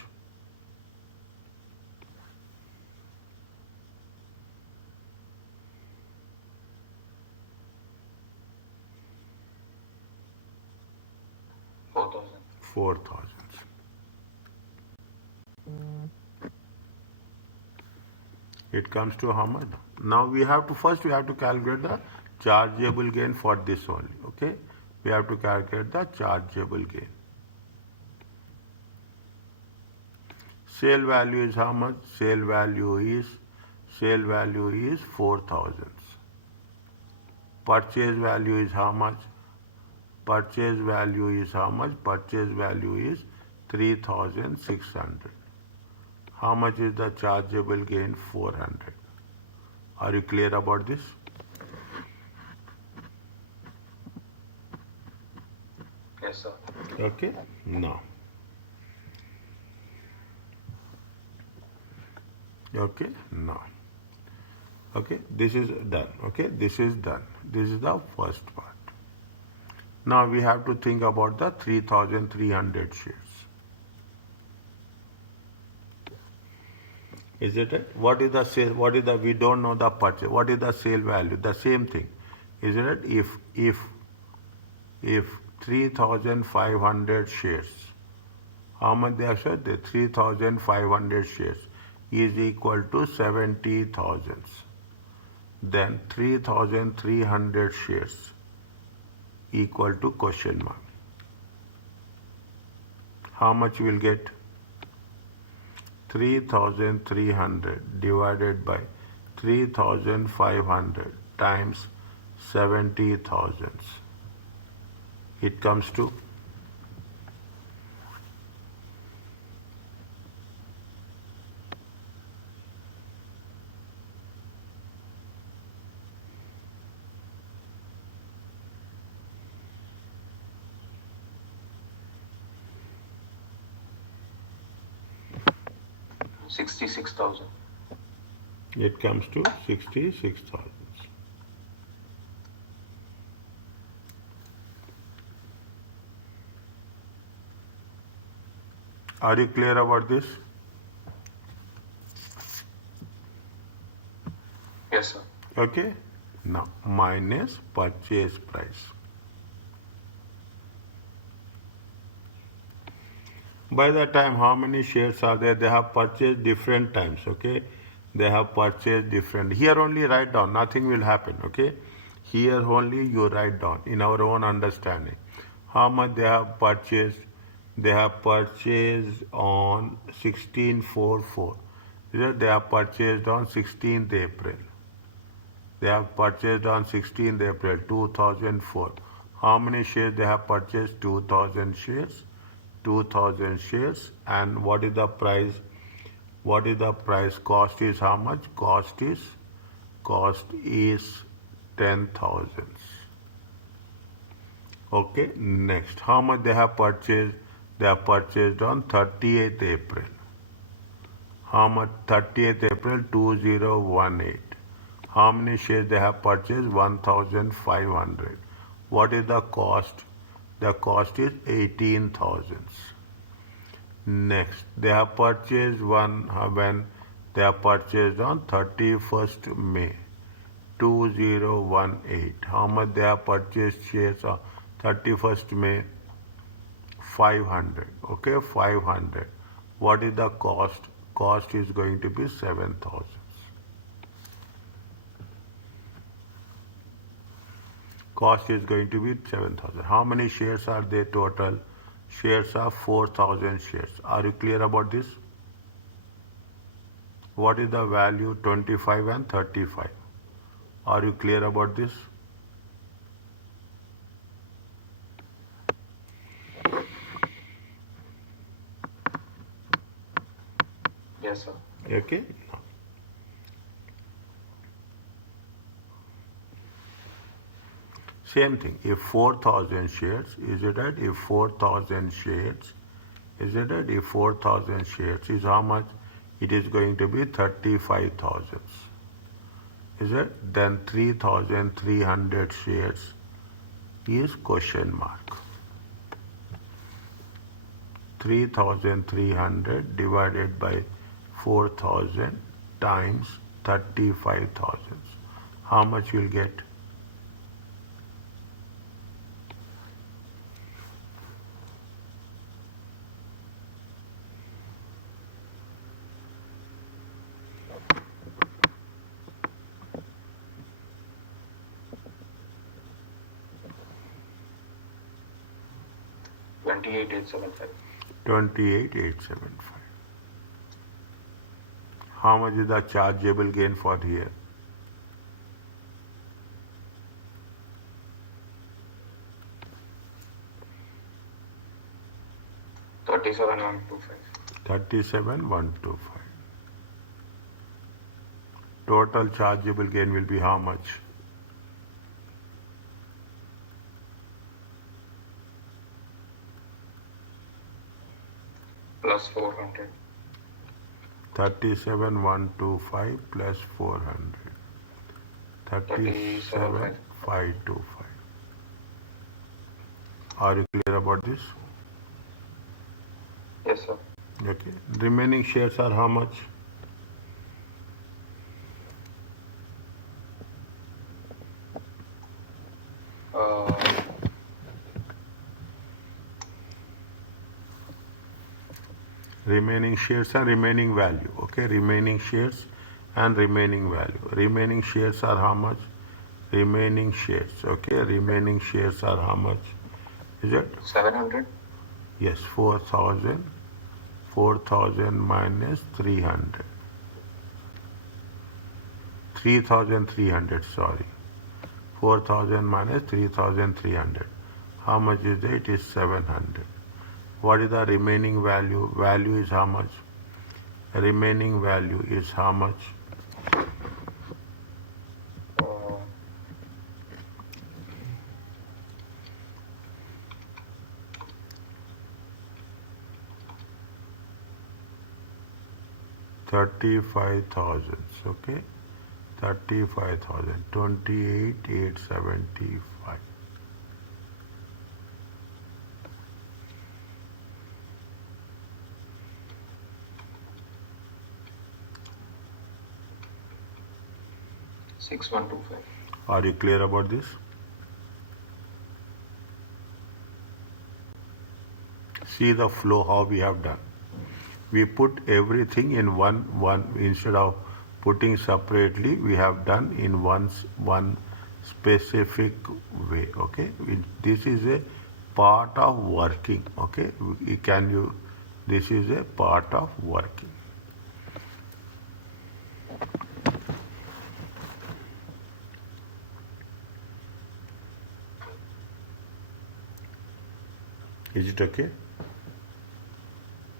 $4,000. 4,000. It comes to how much? Now we have to calculate the chargeable gain for this only. Okay, we have to calculate the chargeable gain. Sale value is how much? Sale value is 4,000. Purchase value is how much? Purchase value is how much? Purchase value is 3,600. How much is the chargeable gain? 400. Are you clear about this? Yes, sir. Okay, now. Okay, now. Okay, this is done. Okay, this is done. This is the first part. Now we have to think about the 3,300 shares. Is it right? What is the sale? We don't know the purchase. What is the sale value? The same thing. Is it right? If 3,500 shares, how much they have said? The 3,500 shares is equal to 70,000. Then 3,300 shares equal to question mark. How much we'll get? 3,300 divided by 3,500 times 70,000. It comes to 66,000. It comes to 66,000. Are you clear about this? Yes, sir. Okay. Now minus purchase price. By the time, how many shares are there? They have purchased different times, okay? They have purchased different. Here only write down, nothing will happen, okay? Here only you write down in our own understanding. How much they have purchased? They have purchased on 16/4/4. They have purchased on 16th April. They have purchased on 16th April 2004. How many shares they have purchased? 2,000 shares. 2,000 shares. And what is the price? What is the price? Cost is how much? Cost is 10,000. Okay, next. How much they have purchased? They have purchased on 30th April. How much? 30th April 2018. How many shares they have purchased? 1,500. What is the cost? The cost is 18,000. Next, they have purchased when they have purchased on 31st May 2018. How much they have purchased shares on 31st May? 500. Okay, 500. What is the cost? Cost is going to be 7,000. Cost is going to be 7,000. How many shares are there total? Shares are 4,000 shares. Are you clear about this? What is the value? 25 and 35. Are you clear about this? Yes, sir. Okay. Same thing. If 4,000 shares, is it right? If 4,000 shares, is it right? If 4,000 shares is how much? It is going to be 35,000. Is it? Then 3,300 shares is question mark. 3,300 divided by 4,000 times 35,000. How much you'll get? 28,875. 28,875. How much is the chargeable gain for here? $37,125. 37,125. Total chargeable gain will be how much? Plus 400. 37,125 plus 400. 37,525. Are you clear about this? Yes, sir. Okay. Remaining shares are how much? Remaining shares are remaining value. Okay. Remaining shares and remaining value. Remaining shares are how much? Remaining shares. Okay. Remaining shares are how much? Is it? 700. Yes. 4,000. 4,000 minus 300. 3,300. Sorry. 4,000 minus 3,300. How much is it? It is 700. What is the remaining value? Value is how much? Remaining value is how much? Uh, 35,000. Okay. 35,000. 28,875. $6,125. Are you clear about this? See the flow how we have done. We put everything in one instead of putting separately. We have done in one specific way. Okay, this is a part of working. Okay, can you? This is a part of working. Is it okay?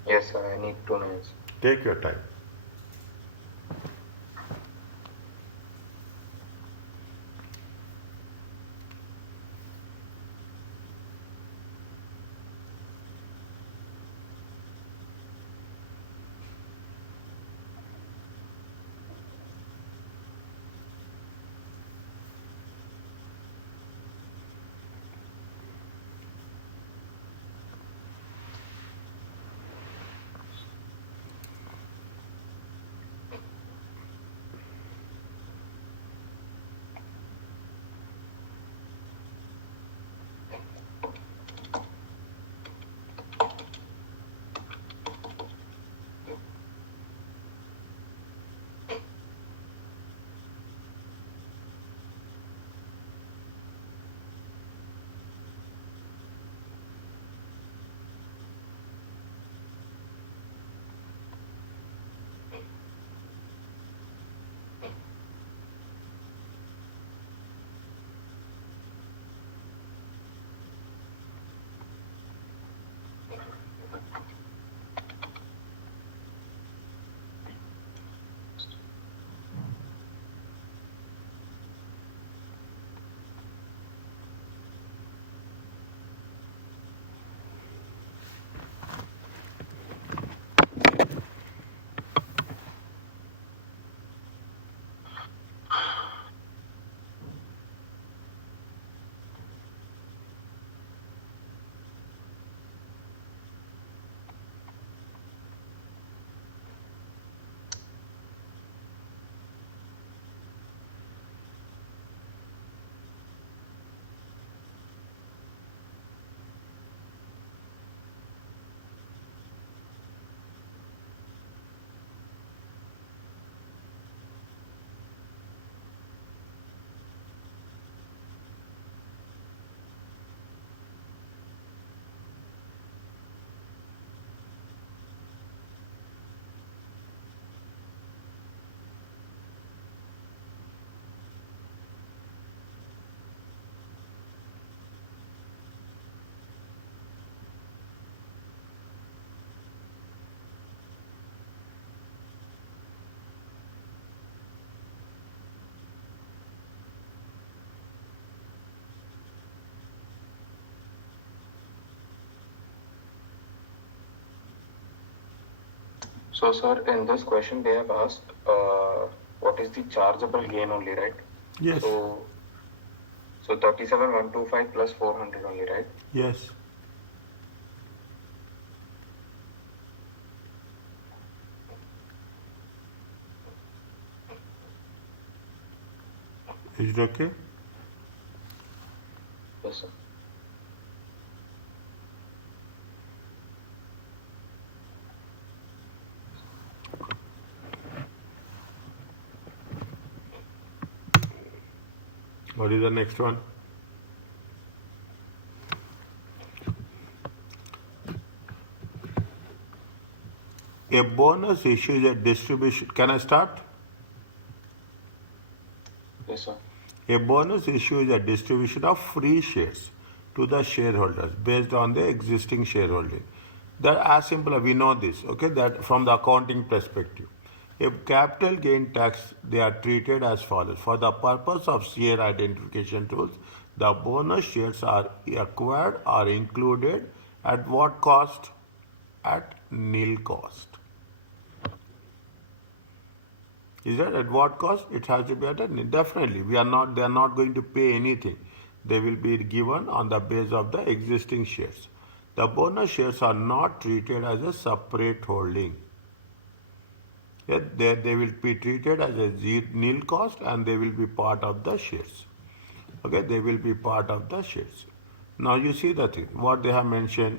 Yes, sir. I need 2 minutes. Take your time. So, sir, in this question, they have asked what is the chargeable gain only, right? Yes. So 37,125 plus 400 only, right? Yes. Is it okay? Yes, sir. What is the next one? A bonus issues a distribution. Can I start? Yes, sir. A bonus issue is a distribution of free shares to the shareholders based on the existing shareholding. That as simple as we know this, okay, that from the accounting perspective. If capital gain tax, they are treated as follows. For the purpose of share identification tools, the bonus shares are acquired or included at what cost? At nil cost. Is that at what cost? It has to be at a definitely. They are not going to pay anything. They will be given on the base of the existing shares. The bonus shares are not treated as a separate holding. Yet they will be treated as a nil cost and they will be part of the shares. Okay, they will be part of the shares. Now you see the thing, what they have mentioned.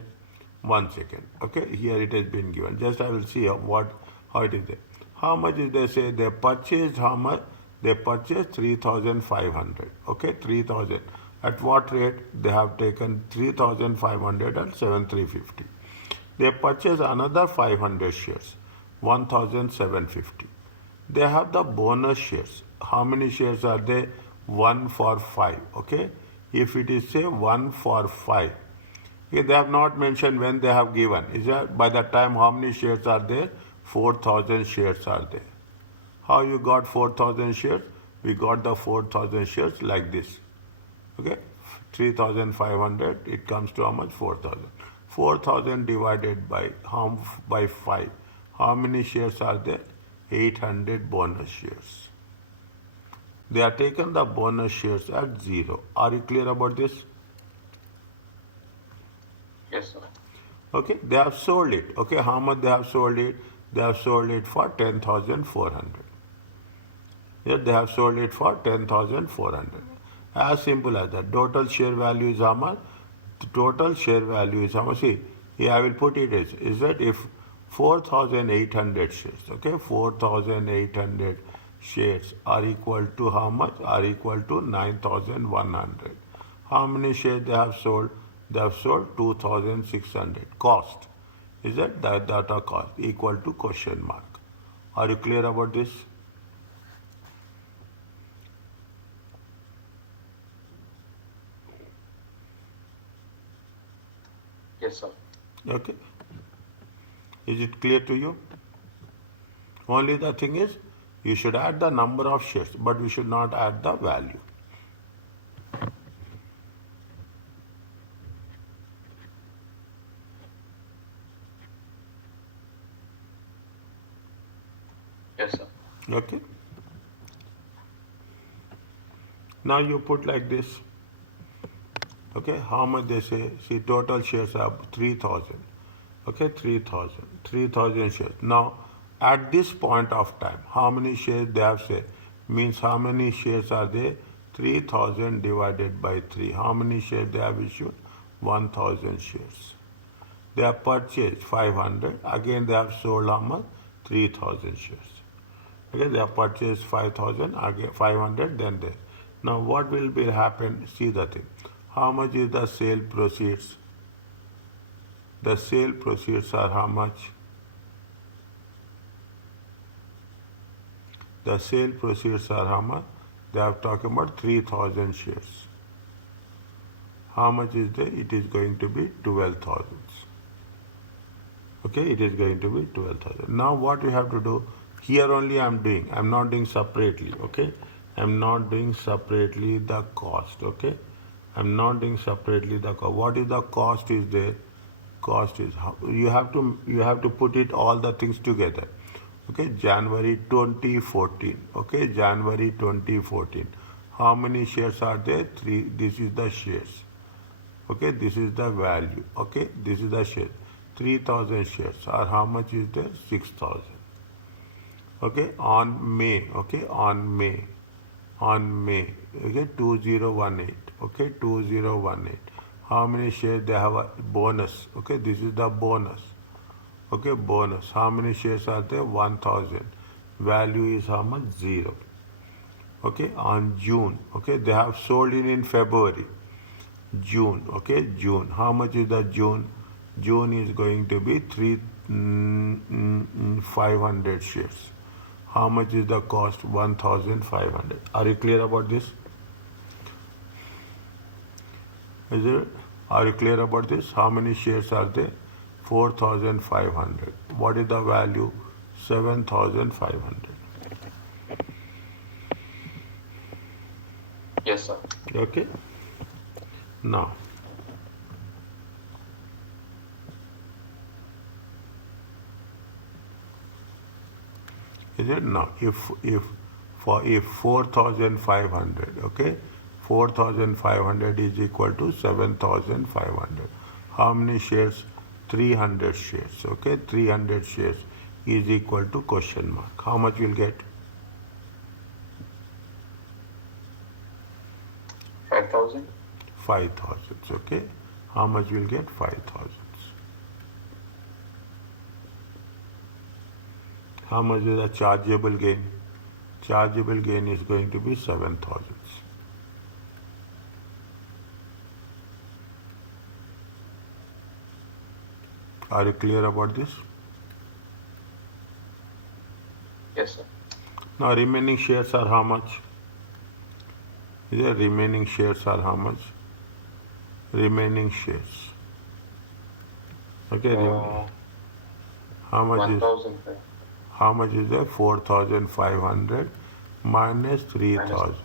One second. Okay, here it has been given. Just I will see how it is there. How much is they say they purchased how much? They purchased 3,500. Okay, 3,000. At what rate? They have taken 3,500 at 7,350. They purchase another 500 shares, 1,750. They have the bonus shares. How many shares are they? 1 for 5. Okay, if it is say 1 for 5. Okay, they have not mentioned when they have given. Is that by the time how many shares are there? 4,000 shares are there. How you got 4,000 shares? We got the 4,000 shares like this. Okay, 3,500. It comes to how much? 4,000. 4,000 divided by how by 5. How many shares are there? 800 bonus shares. They are taken the bonus shares at 0. Are you clear about this? Yes, sir. Okay, they have sold it. Okay, how much they have sold it? They have sold it for 10,400. Yes, they have sold it for 10,400. As simple as that. Total share value is how much? The total share value is how much? See, here I will put it as is that if 4,800 shares, okay, 4,800 shares are equal to how much? Are equal to 9,100. How many shares they have sold? They have sold 2,600. Cost is that data cost equal to question mark. Are you clear about this? Yes, sir. Okay. Is it clear to you? Only the thing is, you should add the number of shares, but we should not add the value. Yes, sir. Okay. Now you put like this. Okay, how much they say? See, total shares are 3,000. Okay, 3,000. 3,000 shares. Now, at this point of time, how many shares they have said? Means how many shares are there? 3,000 divided by 3. How many shares they have issued? 1,000 shares. They have purchased 500. Again, they have sold how much? 3,000 shares. Okay, they have purchased 5,000, again 500, then this. Now, what will be happen? See the thing. How much is the sale proceeds? The sale proceeds are how much? The sale proceeds are how much? They are talking about 3,000 shares. How much is there? It is going to be 12,000. Okay, it is going to be 12,000. Now what you have to do? Here only I am doing. I am not doing separately. Okay, I am not doing separately the cost. Okay, I am not doing separately the cost. What is the cost is there? Cost is you have to put it all the things together. Okay, January 2014. Okay, January 2014. How many shares are there? 3. This is the shares. Okay, this is the value. Okay, this is the share. 3,000 shares. Or how much is there? 6,000. Okay, on May. Okay, on May. Okay, 2018. Okay, 2018. How many shares they have a bonus? Okay, this is the bonus. Okay, bonus. How many shares are there? 1,000. Value is how much? 0. Okay, on June. Okay, they have sold in February. June. Okay, June. How much is the June? June is going to be 500 shares. How much is the cost? 1,500. Are you clear about this? Is it? Are you clear about this? How many shares are there? 4,500. What is the value? 7,500. Yes, sir. Okay. Now, is it? Now, if 4,500, okay, 4,500 is equal to 7,500. How many shares? 300 shares. Okay, 300 shares is equal to question mark. How much will get? 5,000. 5,000. Okay. How much will get? 5,000. How much is the chargeable gain? Chargeable gain is going to be 7,000. Are you clear about this? Yes, sir. Now remaining shares are how much? The remaining shares are how much? Remaining shares. Okay, how much is 1,000. how much is there? 4,500 minus 3,000.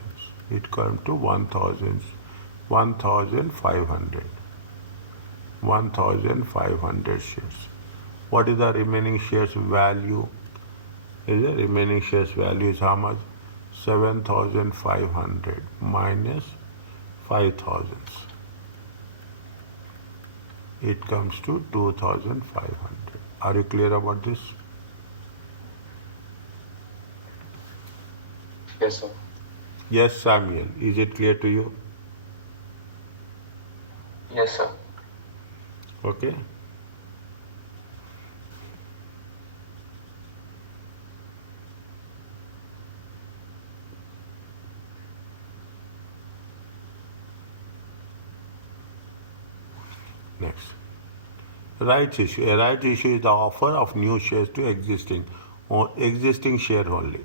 It comes to 1,500. 1,500 shares. What is the remaining shares value? Is the remaining shares value is how much? 7,500 minus 5,000. It comes to 2,500. Are you clear about this? Yes, sir. Yes, Samuel. Is it clear to you? Yes, sir. Okay. Next. Rights issue. A right issue is the offer of new shares to existing share only.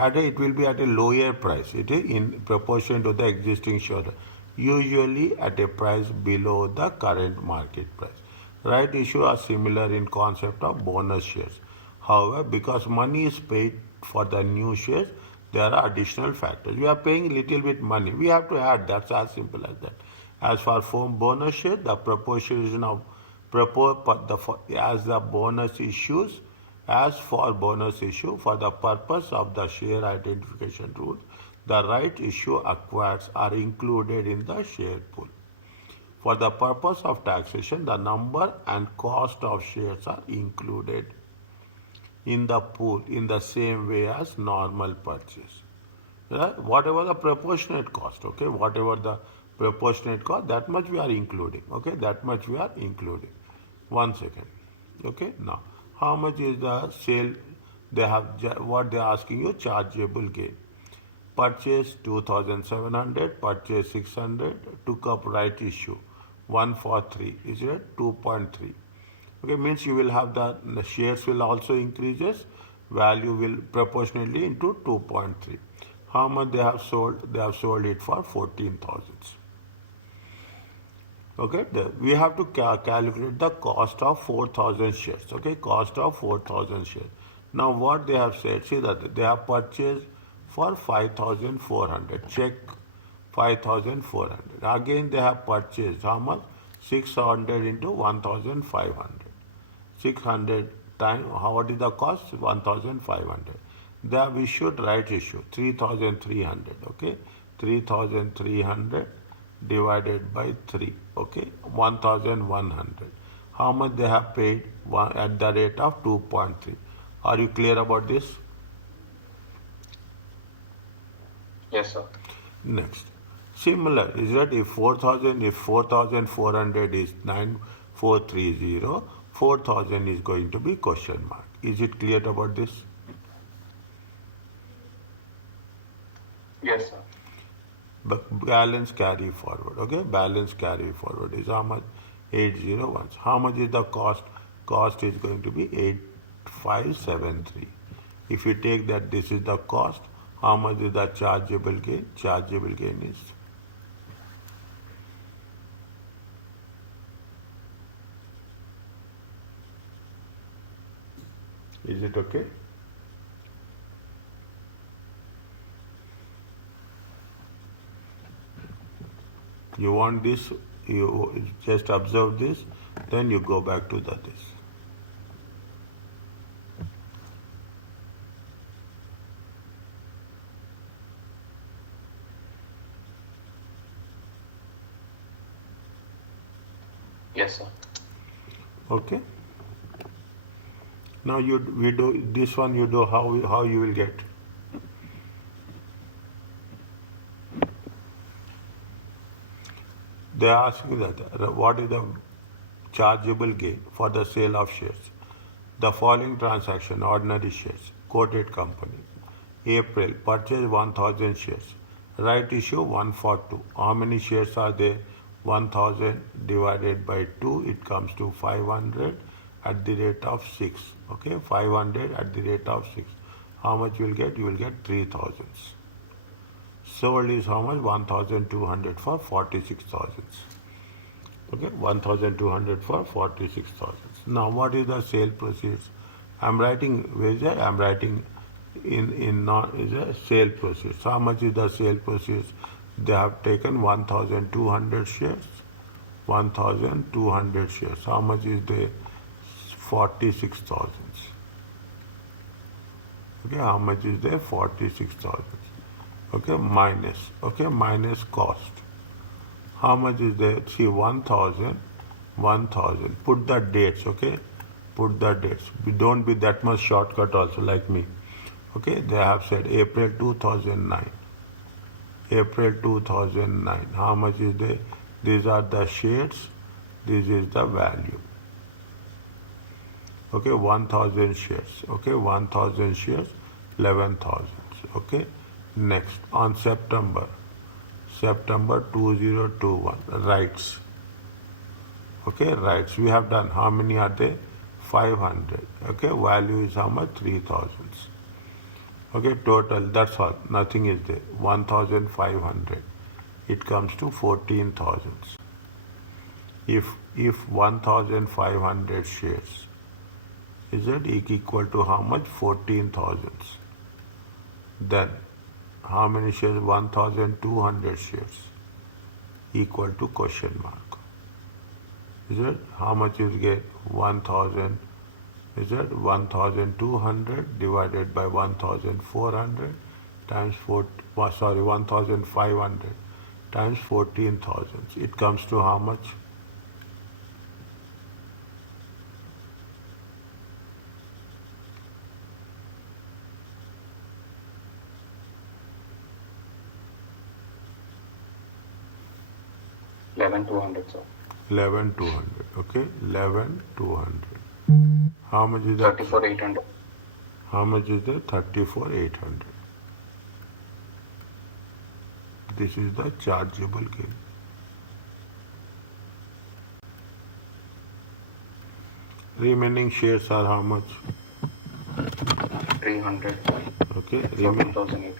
It will be at a lower price. It is in proportion to the existing share, usually at a price below the current market price. Right issue are similar in concept of bonus shares. However, because money is paid for the new shares, there are additional factors. We are paying little bit money. We have to add. That's as simple as that. As for bonus share, the proportion of as the bonus issues, as for bonus issue, for the purpose of the share identification rule, the right issue acquires are included in the share pool. For the purpose of taxation, the number and cost of shares are included in the pool in the same way as normal purchase. Right? Whatever the proportionate cost, okay, whatever the proportionate cost, that much we are including, okay, that much we are including. 1 second, okay. Now, how much is the sale? They have what they are asking you, chargeable gain. Purchase 2,700, purchase 600, took up right issue 1 for 3, is it 2.3? Okay, means you will have the shares will also increases, value will proportionally into 2.3. How much they have sold? They have sold it for 14,000. Okay, we have to calculate the cost of 4,000 shares. Okay, cost of 4,000 shares. Now what they have said, see that they have purchased for 5,400. Check 5,400. Again they have purchased how much? 600 into 1500. 600 times, what is the cost? 1500. There we should write issue 3300. Okay, 3300 divided by 3. Okay, 1100. How much they have paid? At the rate of 2.3. Are you clear about this? Yes, sir. Next, similar is that if 4400 is 9430, 4000 is going to be question mark. Is it clear about this? Yes, sir. But balance carry forward. Okay, balance carry forward is how much? 801. How much is the cost? Cost is going to be 8573. If you take that this is the cost, how much is the chargeable gain? Chargeable gain is it okay? You want this, you just observe this, then you go back to this. Yes, sir. Okay. Now we do this one. You do how you will get. They are asking that what is the chargeable gain for the sale of shares? The following transaction: ordinary shares, quoted company. April, purchase 1000 shares. Right issue 142. How many shares are there? 1000 divided by 2, it comes to 500 at the rate of 6. Okay, 500 at the rate of 6. How much you will get? You will get 3000. Sold is how much? 1200 for 46,000. Okay, 1200 for 46,000. Now, what is the sale proceeds? I'm writing, where is that? I'm writing in non is a sale proceeds. How much is the sale proceeds? They have taken 1200 shares. 1200 shares. How much is the 46,000? Okay, how much is there? 46,000. Okay, minus cost. How much is there? See, 1000. Put the dates, okay? Put the dates. Don't be that much shortcut also like me. Okay, they have said April 2009. April 2009. How much is there? These are the shares. This is the value. Okay, 1000 shares. Okay, 1000 shares, 11,000. Okay, next on September 2021, rights. Okay, rights. We have done. How many are there? 500. Okay, value is how much? 3000. Okay, total, that's all. Nothing is there. 1500. It comes to 14,000. If 1500 shares, is that equal to how much? 14,000. Then, how many shares? 1200 shares equal to question mark. Is it? How much is get? 1000. Is that 1200 divided by 1400 times 1500 times 14,000. It comes to how much? $11,200, sir. 11,200. Okay, 11,200. How much is that? 34,800. How much is that? 34,800. This is the chargeable gain. Remaining shares are how much? 300. Okay, 14,800.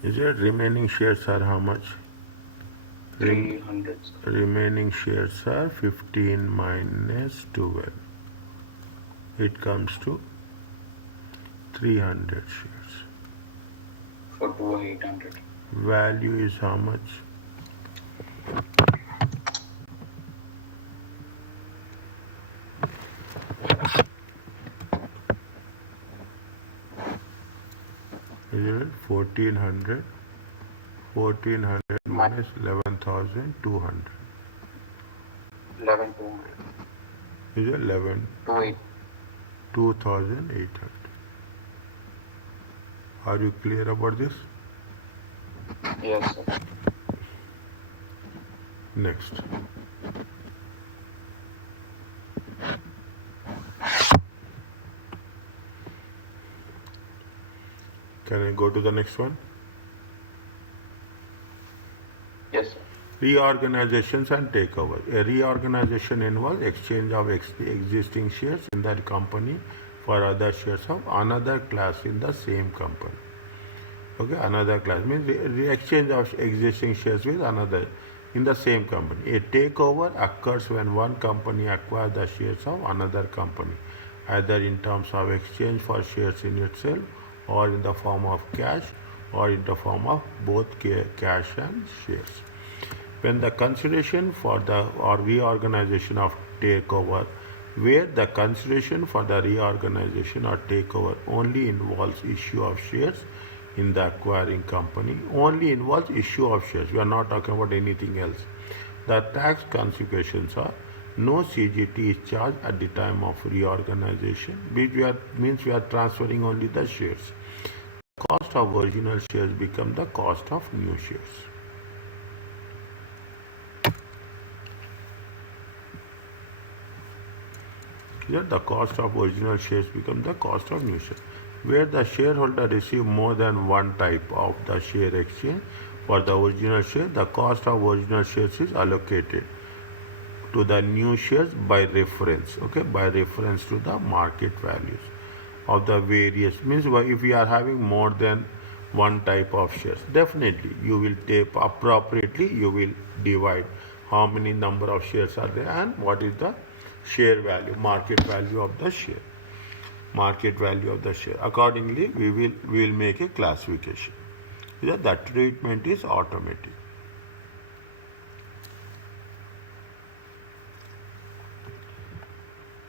Is it remaining shares are how much? 300. Remaining shares are 15 minus 12. it comes to 300 shares. For 2,800. Value is how much? Is it 1400? 1400 minus 11,200. 11,200. Is it 11? 2,800. Are you clear about this? Yes, sir. Next. Can I go to the next one? Yes, sir. Reorganizations and takeover. A reorganization involves exchange of existing shares in that company for other shares of another class in the same company. Okay, another class means exchange of existing shares with another in the same company. A takeover occurs when one company acquires the shares of another company, either in terms of exchange for shares in itself, or in the form of cash, or in the form of both cash and shares. When the consideration for the or reorganization of takeover, where the consideration for the reorganization or takeover only involves issue of shares in the acquiring company, only involves issue of shares. We are not talking about anything else. The tax consequences are no CGT is charged at the time of reorganization, which means we are transferring only the shares. Cost of original shares become the cost of new shares. Here the cost of original shares become the cost of new shares. Where the shareholder receive more than one type of the share exchange for the original share, the cost of original shares is allocated to the new shares by reference, okay, by reference to the market values of the various, means if you are having more than one type of shares, definitely you will take appropriately, you will divide how many number of shares are there and what is the share value, market value of the share, market value of the share. Accordingly, we will make a classification. The treatment is automatic.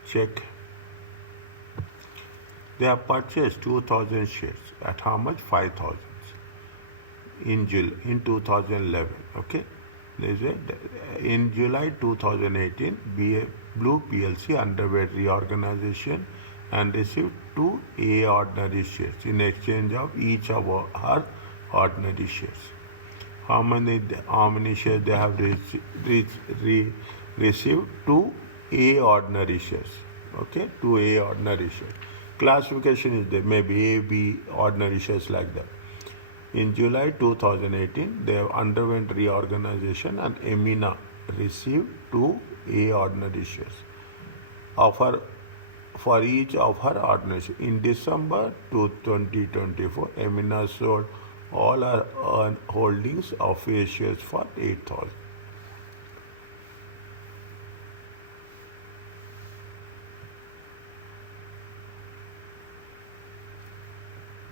Check. They have purchased 2,000 shares at how much? 5,000 in 2011. Okay. In July 2018, Blue PLC underwent reorganization and received 2 A ordinary shares in exchange of each of her ordinary shares. How many shares they have received? 2 A ordinary shares. Okay, 2 A ordinary shares. Classification is there, maybe A, B ordinary shares like that. In July 2018, they underwent reorganization and Emina received 2 A ordinary shares for each of her ordinary shares. In December 2024, Emina sold all her holdings of A shares for 8,000.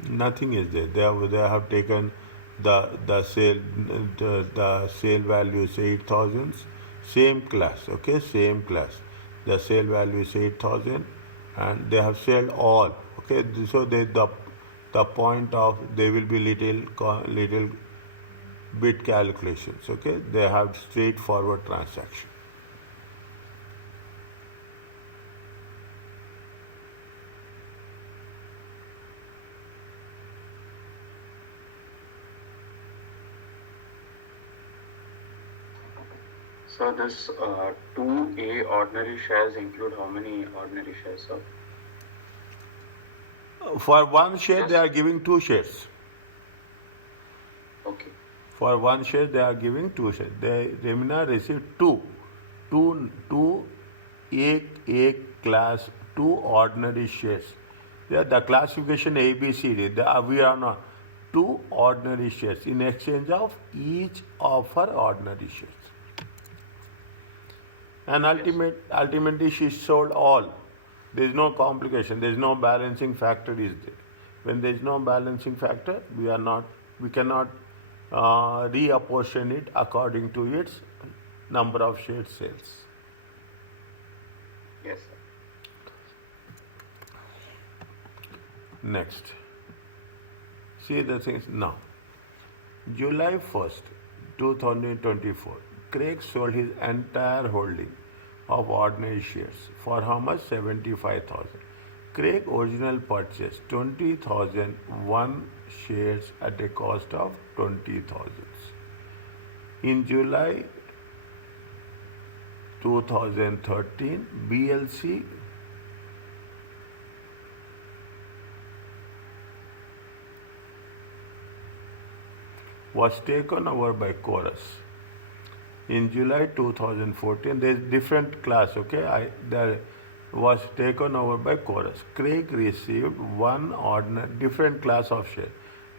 Nothing is there. They have taken the sale value is 8,000. Same class, okay, same class. The sale value is 8,000, and they have sold all. Okay, so the point of they will be little bit calculations. Okay, they have straightforward transaction. So this 2A ordinary shares include how many ordinary shares, sir? For one share, Yes. they are giving 2 shares. Okay. For one share, they are giving 2 shares. Remina received two A class, 2 ordinary shares. The classification A, B, C, D. We are not 2 ordinary shares in exchange of each of her ordinary shares. And ultimately she sold all There is no complication. There is no balancing factor is there. When there is no balancing factor, we cannot reapportion it according to its number of share sales. Yes, sir. Next. See the things now. July 1st, 2024, Craig sold his entire holding of ordinary shares for how much? 75,000. Craig original purchased 20,001 shares at a cost of 20,000. In July 2013, BLC was taken over by Chorus. In July 2014, there is different class, okay? There was taken over by Chorus. Craig received one ordinary, different class of share.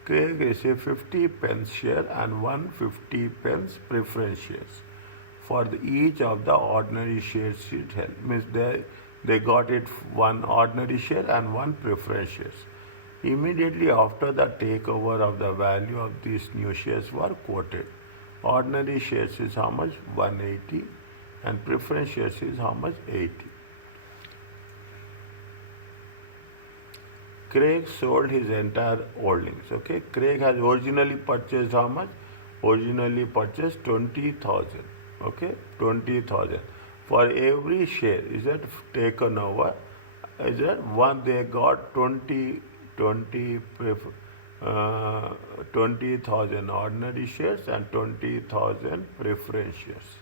Craig received 50 pence share and 150 pence preference shares for each of the ordinary shares it held. Means they got it one ordinary share and one preference shares. Immediately after the takeover of the value of these new shares were quoted. Ordinary shares is how much? 180 and preference shares is how much? 80. Craig sold his entire holdings. Okay, Craig has originally purchased how much? Originally purchased 20,000. Okay, 20,000. For every share is that taken over? Is that one they got 20,000 ordinary shares and 20,000 preference shares.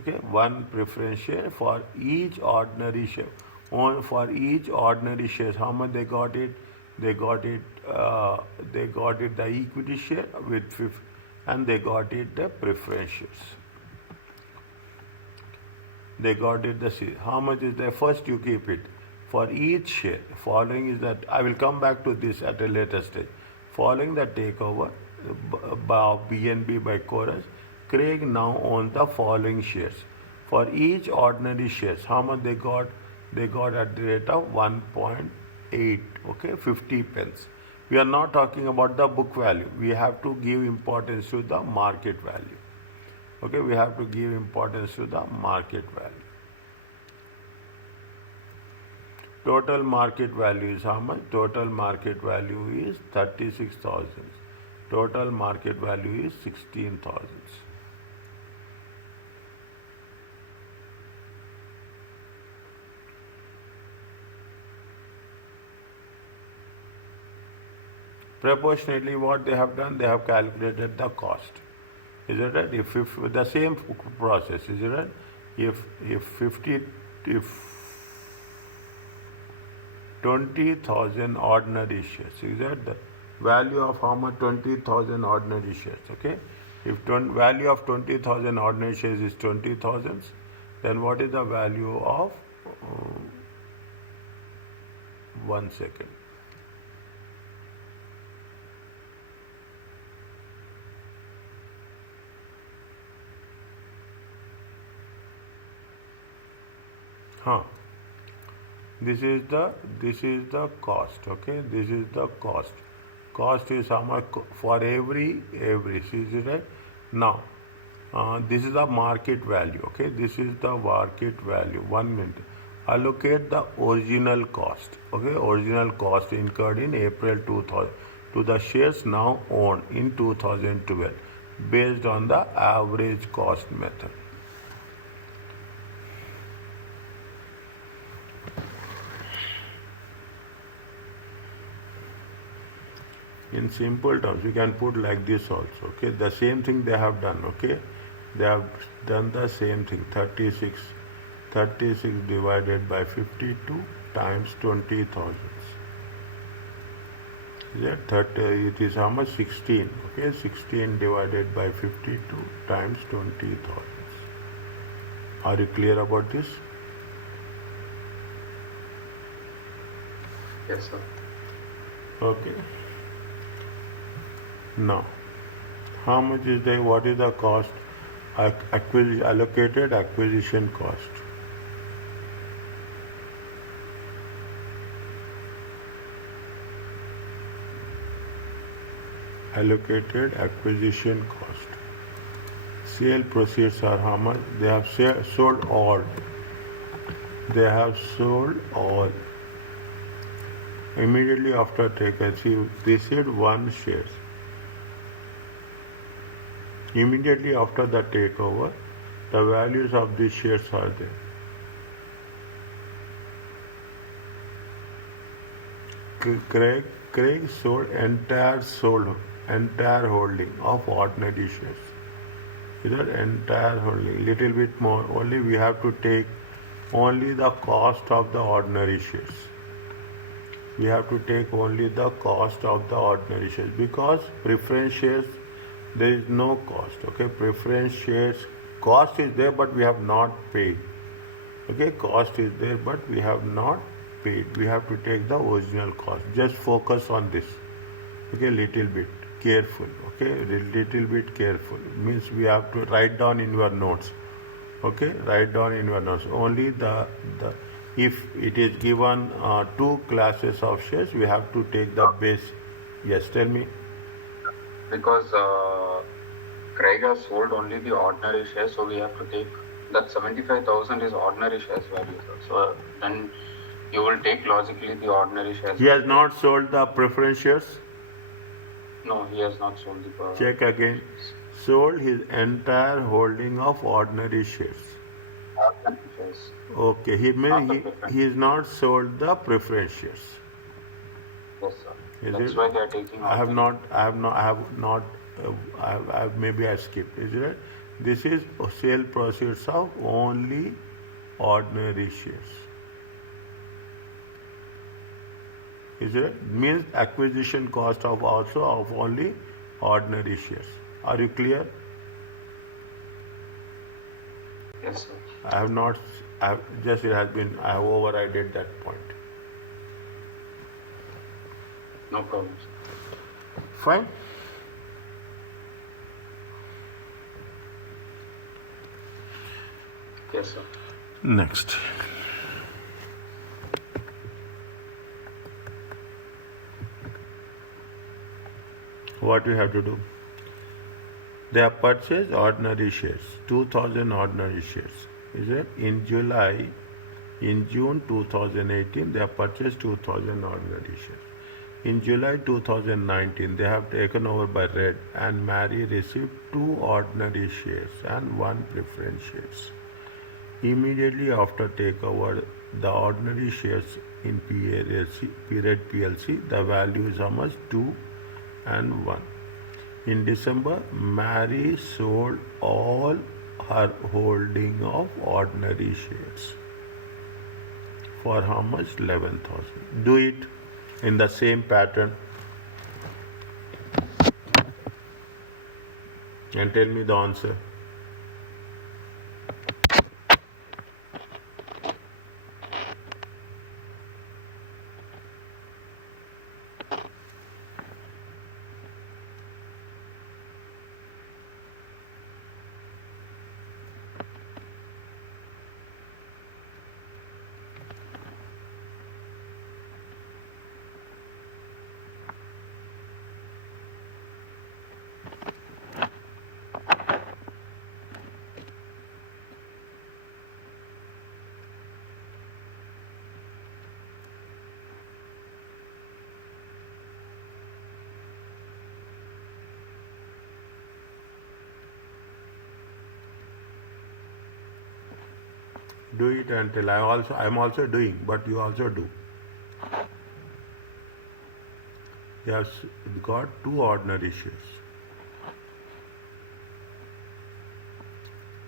Okay, one preference share for each ordinary share. For each ordinary shares, how much they got it? They got it the equity share with 50, and they got it the preference shares. They got it the share. How much is there? First you keep it. For each share, following is that, I will come back to this at a later stage. Following the takeover by BNB by Chorus, Craig now owns the following shares. For each ordinary shares, how much they got? They got at the rate of 1.8, okay, 50 pence. We are not talking about the book value. We have to give importance to the market value. Okay, we have to give importance to the market value. Total market value is how much? Total market value is 36,000. Total market value is 16,000. Proportionately, what they have done, they have calculated the cost. Is it right? If the same process, is it right? If 20,000 ordinary shares, is that the value of how much? 20,000 ordinary shares. Okay. If value of 20,000 ordinary shares is 20,000, then what is the value of? 1 second. This is the cost. Okay, this is the cost. Cost is how much for every see, is it right? Now this is the market value. Okay, this is the market value. 1 minute. Allocate the original cost. Okay, original cost incurred in April 2000 to the shares now owned in 2012 based on the average cost method. In simple terms, you can put like this also. Okay, the same thing they have done. Okay, they have done the same thing. 36 divided by 52 times 20,000. Is that 30? It is how much? 16. Okay, 16 divided by 52 times 20,000. Are you clear about this? Yes, sir. Okay. Now, how much is the, what is the cost? Allocated acquisition cost. allocated acquisition cost. Sale proceeds are how much? They have sold all. They have sold all. Immediately after takeover, see, received 1 shares. Immediately after the takeover, the values of these shares are there. Craig sold entire holding of ordinary shares. Either entire holding, little bit more. Only we have to take only the cost of the ordinary shares. We have to take only the cost of the ordinary shares, because preference shares there is no cost. Okay, preference shares cost is there but we have not paid. Okay, cost is there but we have not paid. We have to take the original cost. Just focus on this. Okay, little bit careful. Okay, little bit careful means we have to write down in your notes. Okay, write down in your notes only the if it is given 2 classes of shares, we have to take the base. Yes, tell me. Because Craig has sold only the ordinary shares, so we have to take that 75,000 is ordinary shares value, sir. So then you will take logically the ordinary shares. He has not sold the preference shares? No, he has not sold the Check again. Sold his entire holding of ordinary shares. ordinary shares. Okay, he is not sold the preference shares. Yes, sir. Is That's it? why they are taking. I have not. Maybe I skipped. Is it? This is sale proceeds of only ordinary shares. Is it? Means acquisition cost of also of only ordinary shares. Are you clear? Yes, sir. I have not. I have just it has been. I have overridden that point. No problem, sir. Fine. Yes, sir. Next. What you have to do? They have purchased ordinary shares, 2,000 ordinary shares. Is it? In June 2018, they have purchased 2,000 ordinary shares. In July 2019, they have taken over by Red, and Mary received 2 ordinary shares and 1 preference shares. Immediately after takeover, the ordinary shares in period PLC, the value is how much? 2 and 1. In December, Mary sold all her holding of ordinary shares for how much? 11,000. Do it in the same pattern and tell me the answer. Do it until I'm also doing, but you also do. He has got 2 ordinary shares.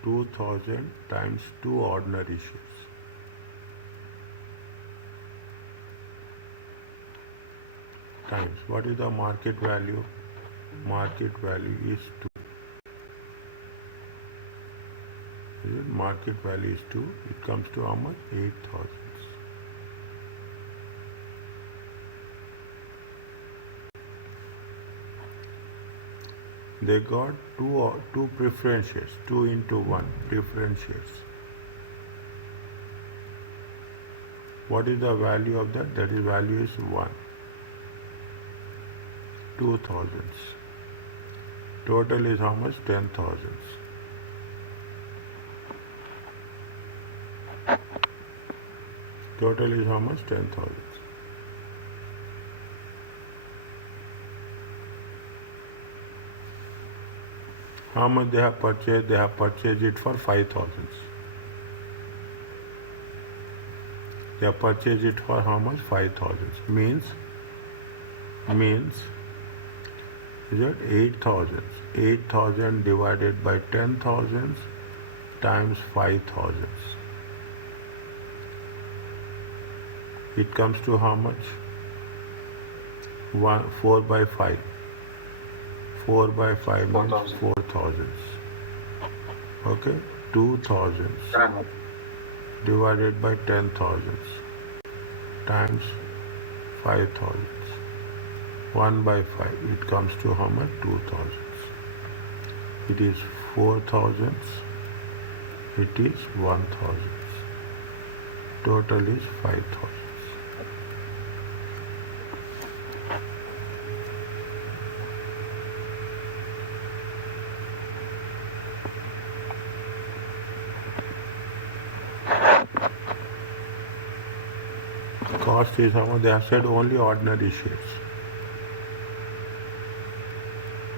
2,000 times 2 ordinary shares. Times, what is the market value? Market value is 2. Market value is 2. It comes to how much? 8,000. They got two preference shares, 2 into 1 preference shares. What is the value of that? That is value is 1. 2,000. Total is how much? 10,000. Total is how much? 10,000. How much they have purchased? They have purchased it for 5,000. They have purchased it for how much? 5,000. Means is it 8,000? 8,000 divided by 10,000 times 5,000. It comes to how much? 4 by 5. 4 by 5 means 4,000. Okay? 2,000 divided by 10,000 times 5,000. 1 by 5. It comes to how much? 2,000. It is 4,000. It is 1,000. Total is 5,000. Cost is how much? They have said only ordinary shares.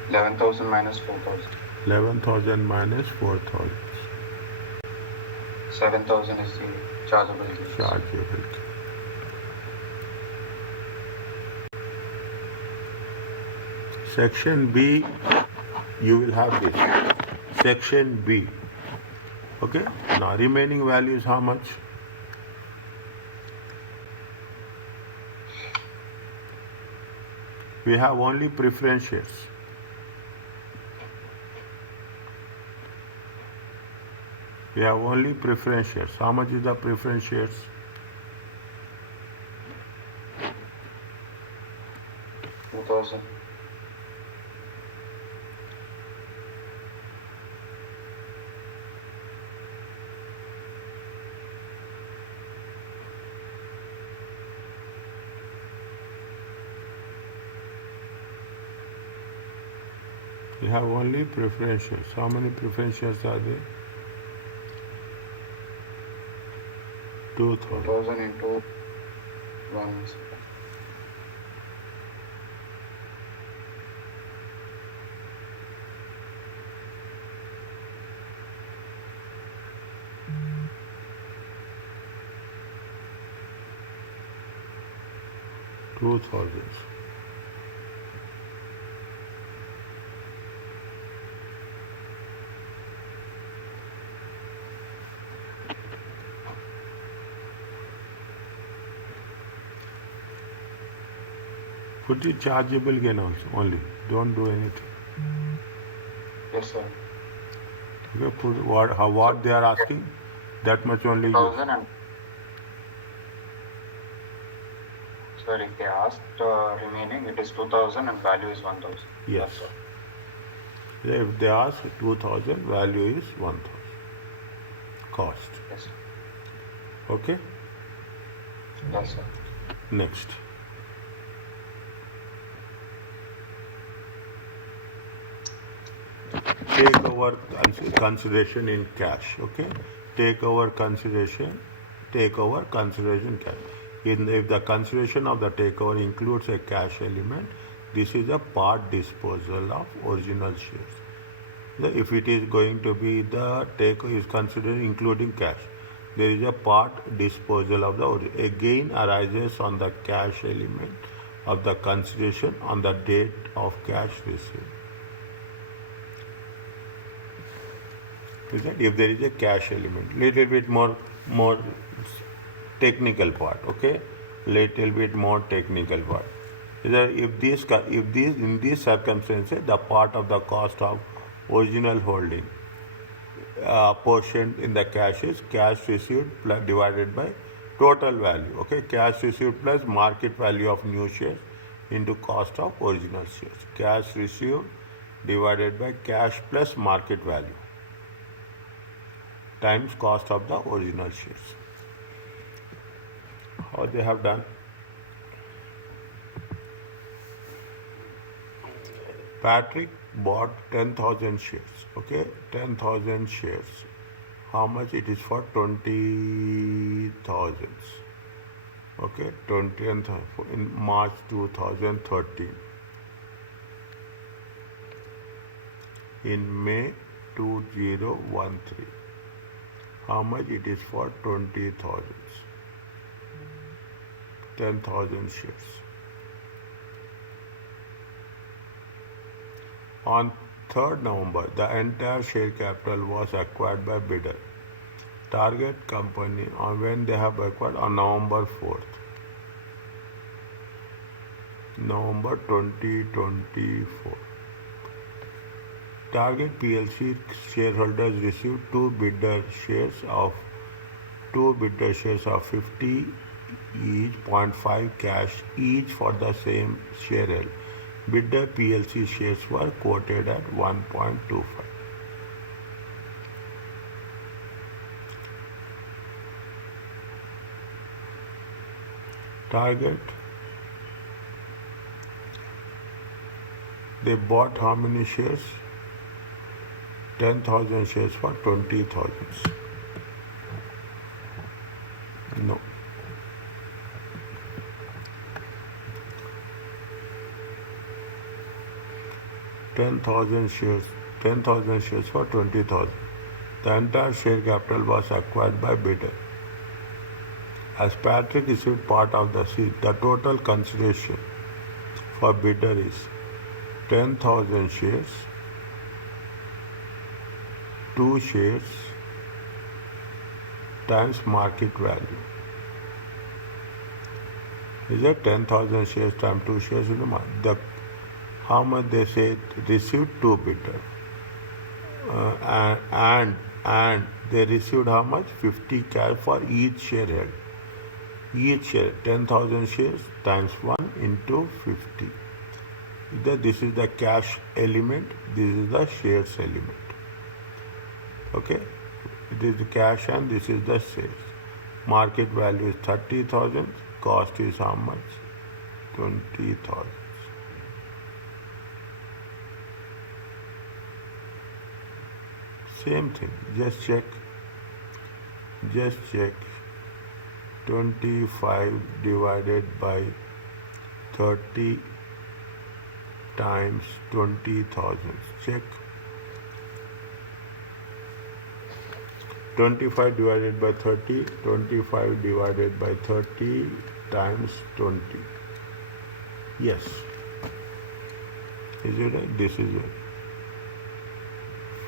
11,000 minus 4,000. 11,000 minus 4,000. 7,000 is the chargeable gains. Chargeable. Section B, you will have this. Section B. Okay? Now remaining value is how much? We have only preference shares. We have only preference shares. How much is the preference shares? $2,000. We have only preference shares. How many preference shares are there? 2,000. 2,000 into 1. 2,000. Put it chargeable gain also only. Don't do anything. Yes, sir. Okay, put what they are asking, that much only use. 1,000 and sir, if they asked remaining, it is 2,000 and value is 1,000. Yes. That's all. Yeah, if they ask 2,000, value is 1,000. Cost. Yes, sir. Okay? Yes, sir. Next. Take over consideration in cash. Okay? Take over consideration cash. If the consideration of the takeover includes a cash element, this is a part disposal of original shares. If it is going to be the take is considered including cash, there is a part disposal of the a gain arises on the cash element of the consideration on the date of cash received. Is that if there is a cash element, little bit more technical part, okay? Little bit more technical part. Is that if in these circumstances the part of the cost of original holding portion in the cash is cash received divided by total value. Okay, cash received plus market value of new shares into cost of original shares. Cash received divided by cash plus market value times cost of the original shares. How they have done? Patrick, bought 10,000 shares. Okay, 10,000 shares. How much it is for 20,000? Okay, 20 and in March 2013. In May 2013. How much it is for 20,000? 10,000 shares. On 3rd November, the entire share capital was acquired by bidder. Target company on when they have acquired on November 4th. November 2024. Target PLC shareholders received two bidder shares of 50 each, 0.5 cash each for the same share held. Bidder PLC shares were quoted at 1.25. Target, they bought how many shares? 10,000 shares for 20,000. No. Ten thousand shares for 20,000. The entire share capital was acquired by bidder. As Patrick received part of the seed, the total consideration for bidder is 10,000 shares, 2 shares times market value. Is that 10,000 shares times 2 shares in the market? How much they say received two bidder, and they received how much? 50 cash for each share held. Each share 10,000 shares times 1 into 50. This is the cash element. This is the shares element. Okay, it is the cash and this is the shares. Market value is 30,000. Cost is how much? 20,000. Same thing, just check. 25 divided by 30 times 20,000. Check. 25 divided by 30, 25 divided by 30 times 20. Yes. Is it right? This is it.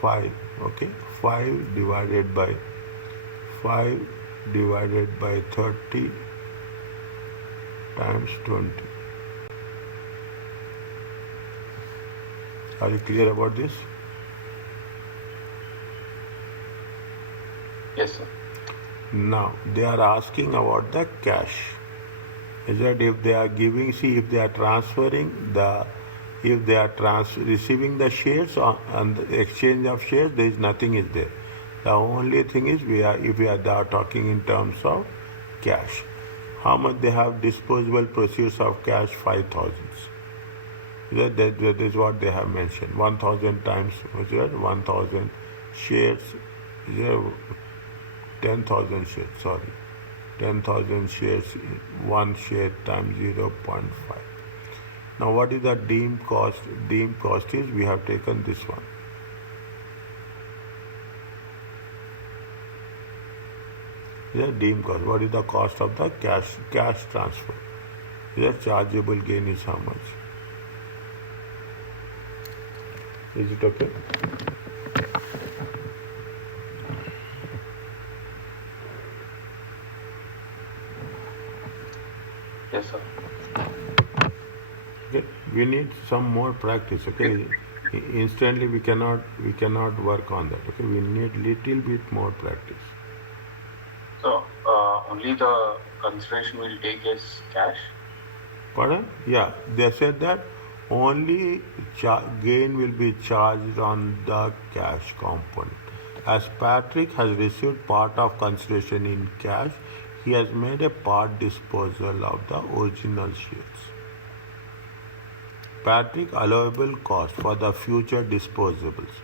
5. Okay. 5 divided by 30 times 20. Are you clear about this? Yes, sir. Now they are asking about the cash. Is that if they are giving, see if they are transferring the, if they are receiving the shares on the exchange of shares, there is nothing is there. The only thing is they are talking in terms of cash. How much they have disposable proceeds of cash? 5,000. That is what they have mentioned. 1,000 times 1,000 shares. 10,000 shares. Sorry, 10,000 shares. 1 share times 0.5. Now what is the deemed cost? Deemed cost is we have taken this one. The deemed cost. What is the cost of the cash transfer? The chargeable gain is how much? Is it okay? Yes, sir. Okay. We need some more practice. Okay. Instantly we cannot work on that. Okay. We need little bit more practice. So only the consideration will take is cash? Pardon? Yeah, they said that only gain will be charged on the cash component. As Patrick has received part of consideration in cash, he has made a part disposal of the original shares. Patrick, allowable cost for the future disposables.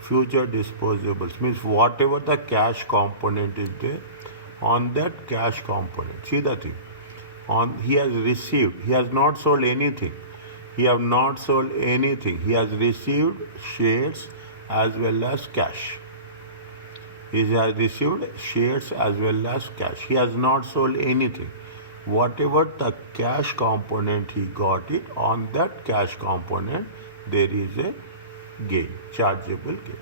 Future disposables means whatever the cash component is there, on that cash component. See the thing. On he has received, he has not sold anything. He have not sold anything. He has received shares as well as cash. He has received shares as well as cash. He has not sold anything. Whatever the cash component he got it, on that cash component there is a gain, chargeable gain.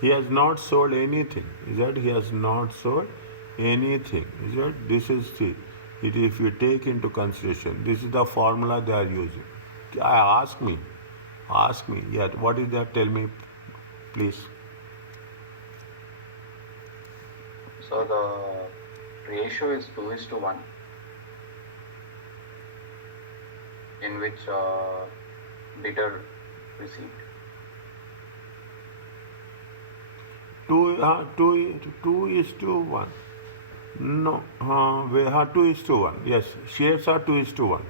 He has not sold anything. Is that he has not sold anything? Is that this is the it if you take into consideration, this is the formula they are using. Ask me. Yeah, what is that? Tell me, please. So the ratio is 2:1, in which bidder received. Two is to one. No, we have 2:1. Yes, shares are 2:1.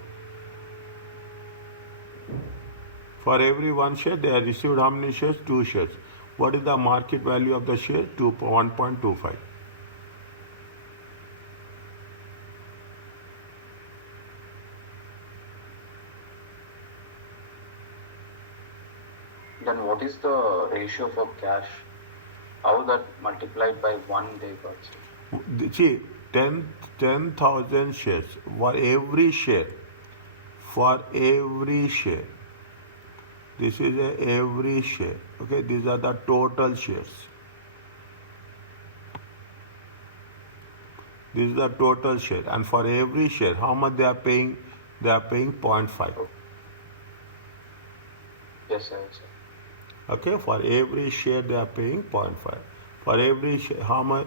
For every one share, they have received how many shares? 2 shares. What is the market value of the share? 1.25. Then what is the ratio for cash? How that multiplied by 1 they got? See, 10,000 shares. For every share. This is every share. Okay, these are the total shares. This is the total share. And for every share, how much they are paying? They are paying 0.5. Yes, sir. Okay, for every share they are paying 0.5. For every share, how much?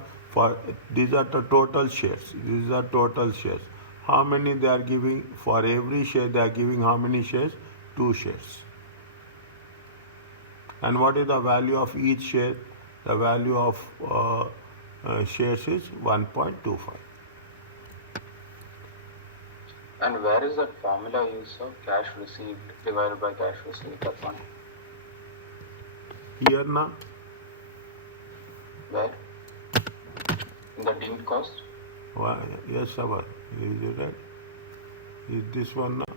These are the total shares. These are total shares. How many they are giving? For every share they are giving how many shares? 2 shares. And what is the value of each share? The value of shares is 1.25. And where is that formula used, sir? Cash received divided by cash received, that one. Here now? Where? In the deemed cost? Yes, sir. Is it right? Is this one now?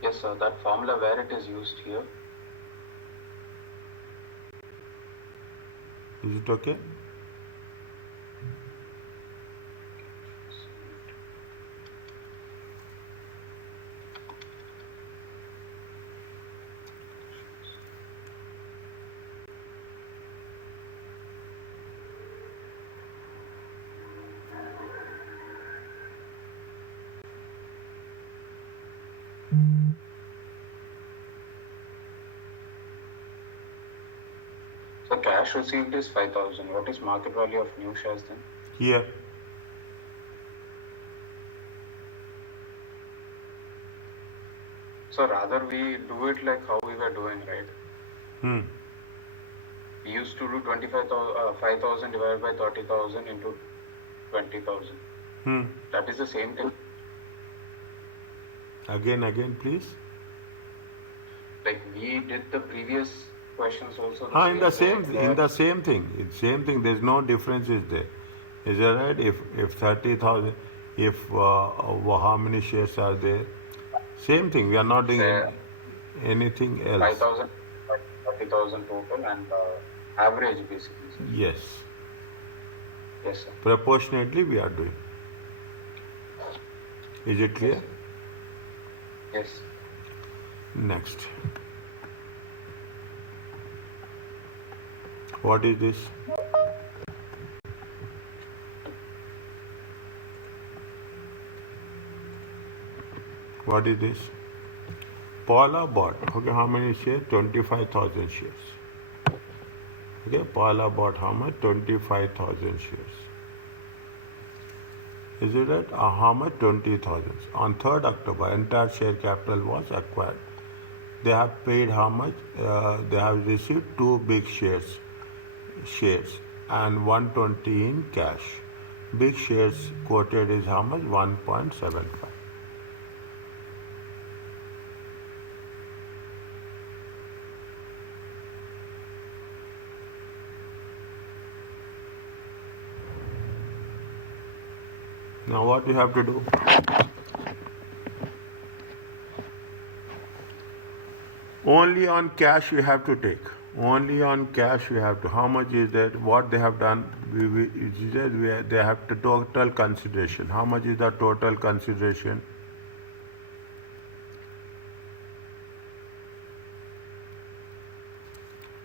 Yes, sir. That formula where it is used here. Is it okay? So cash received is 5,000. What is market value of new shares then? Here. So rather we do it like how we were doing, right? We used to do 5,000 divided by 30,000 into 20,000. That is the same thing. Again, please. Like we did the previous questions also. In the same thing. It's same thing. There's no difference is there. Is that right? If 30,000, how many shares are there? Same thing. We are not doing anything else. 5,000, 30,000 total and average basically. Sir. Yes. Yes, sir. Proportionately we are doing. Is it clear? Yes. Next. What is this? What is this? Paula bought. Okay, how many shares? 25,000 shares. Okay, Paula bought how much? 25,000 shares. Is it right? How much? 20,000. On 3rd October, entire share capital was acquired. They have paid how much? They have received 2 big shares and 120 in cash. Big shares quoted is how much? 1.75. Now what you have to do? Only on cash you have to take. Only on cash you have to. How much is that? What they have done? They have the total consideration. How much is the total consideration?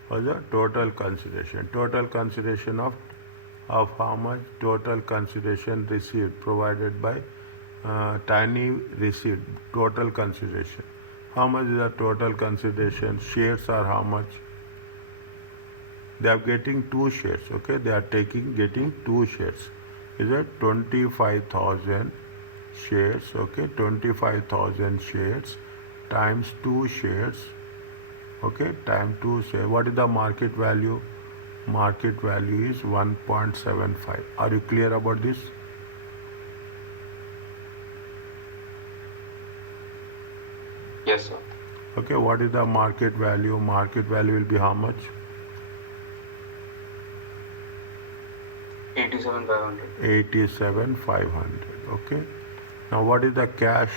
What's the total consideration? Total consideration of how much? Total consideration received provided by Tiny received. Total consideration. How much is the total consideration? Shares are how much? They are getting 2 shares. Okay, they are getting 2 shares. Is it 25,000 shares? Okay, 25,000 shares times 2 shares. Okay, time 2 shares. What is the market value? Market value is 1.75. Are you clear about this? Yes, sir. Okay, what is the market value? Market value will be how much? 87,500. 87,500. Okay. Now what is the cash?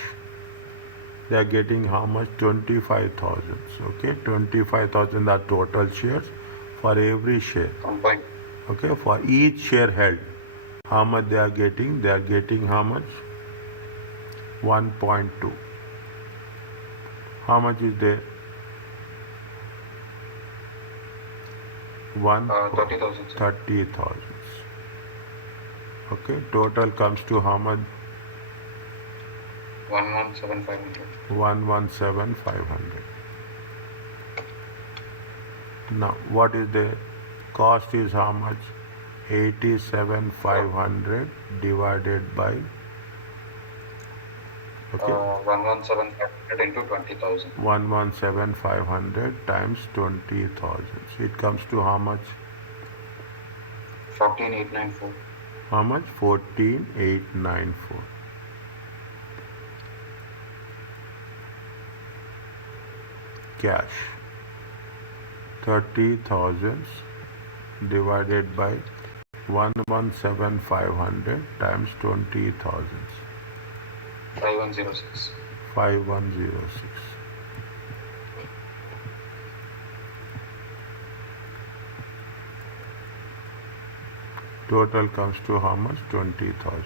They are getting how much? 25,000. Okay, 25,000 are total shares for every share. Okay, for each share held, how much they are getting? They are getting how much? 1.2. How much is there? 30,000. 30,000. Okay, total comes to how much? 117,500. 117,500. Now, what is the cost? Is how much? 87,500 divided by. Okay. 117,500 into 20,000. 117,500 times 20,000. So it comes to how much? 14,894. How much? 14,894. Cash. 30,000 divided by 117,500 times 20,000. 5106. 5106. Total comes to how much? 20,000.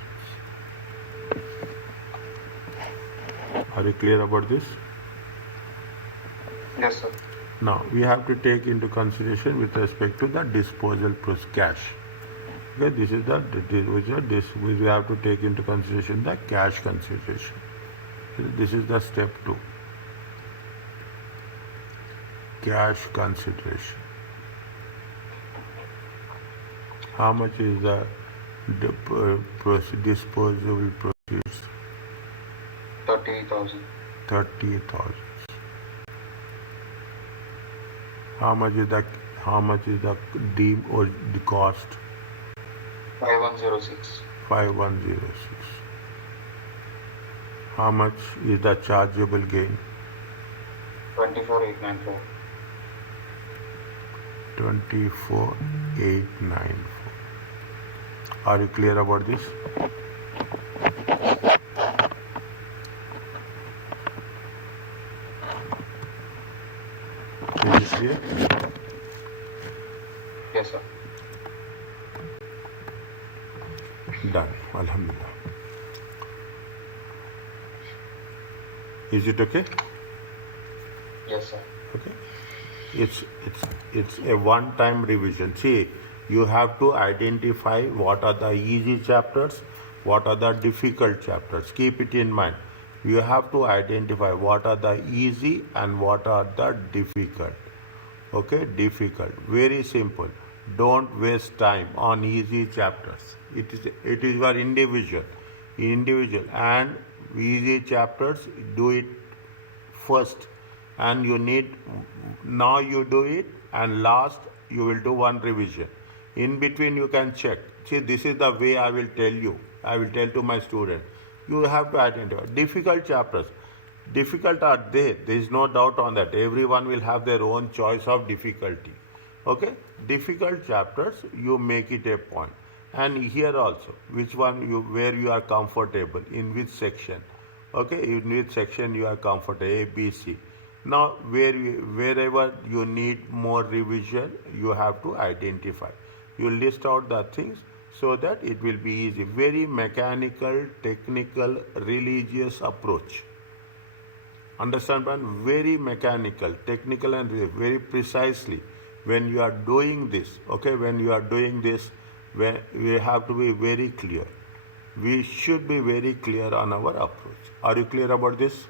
Are you clear about this? Yes, sir. Now we have to take into consideration with respect to the disposal plus cash. Okay, this is we have to take into consideration the cash consideration. This is the step 2. Cash consideration. How much is the disposable proceeds? 30,000. 30,000. How much is the deem or the cost? 5106. 5106. How much is the chargeable gain? 24,894. 24,894. Are you clear about this? Is it clear? Yes, sir. Done. Alhamdulillah. Is it okay? Yes, sir. Okay. It's a one-time revision. See, you have to identify what are the easy chapters, what are the difficult chapters. Keep it in mind. You have to identify what are the easy and what are the difficult. Okay, difficult. Very simple. Don't waste time on easy chapters. It is your individual, and easy chapters do it first, and now you do it, and last you will do one revision. In between you can check See, this is the way I will tell you. I will tell to my student. You have to identify difficult chapters. Difficult are there. There is no doubt on that. Everyone will have their own choice of difficulty. Okay, difficult chapters you make it a point. And here also, which one you where you are comfortable in which section. Okay, in which section you are comfortable, A, B, C. Now, wherever you need more revision, you have to identify. You list out the things so that it will be easy. Very mechanical, technical, religious approach. Understand, man? Very mechanical, technical, and very precisely. When you are doing this, okay, when you are doing this, we have to be very clear. We should be very clear on our approach. Are you clear about this?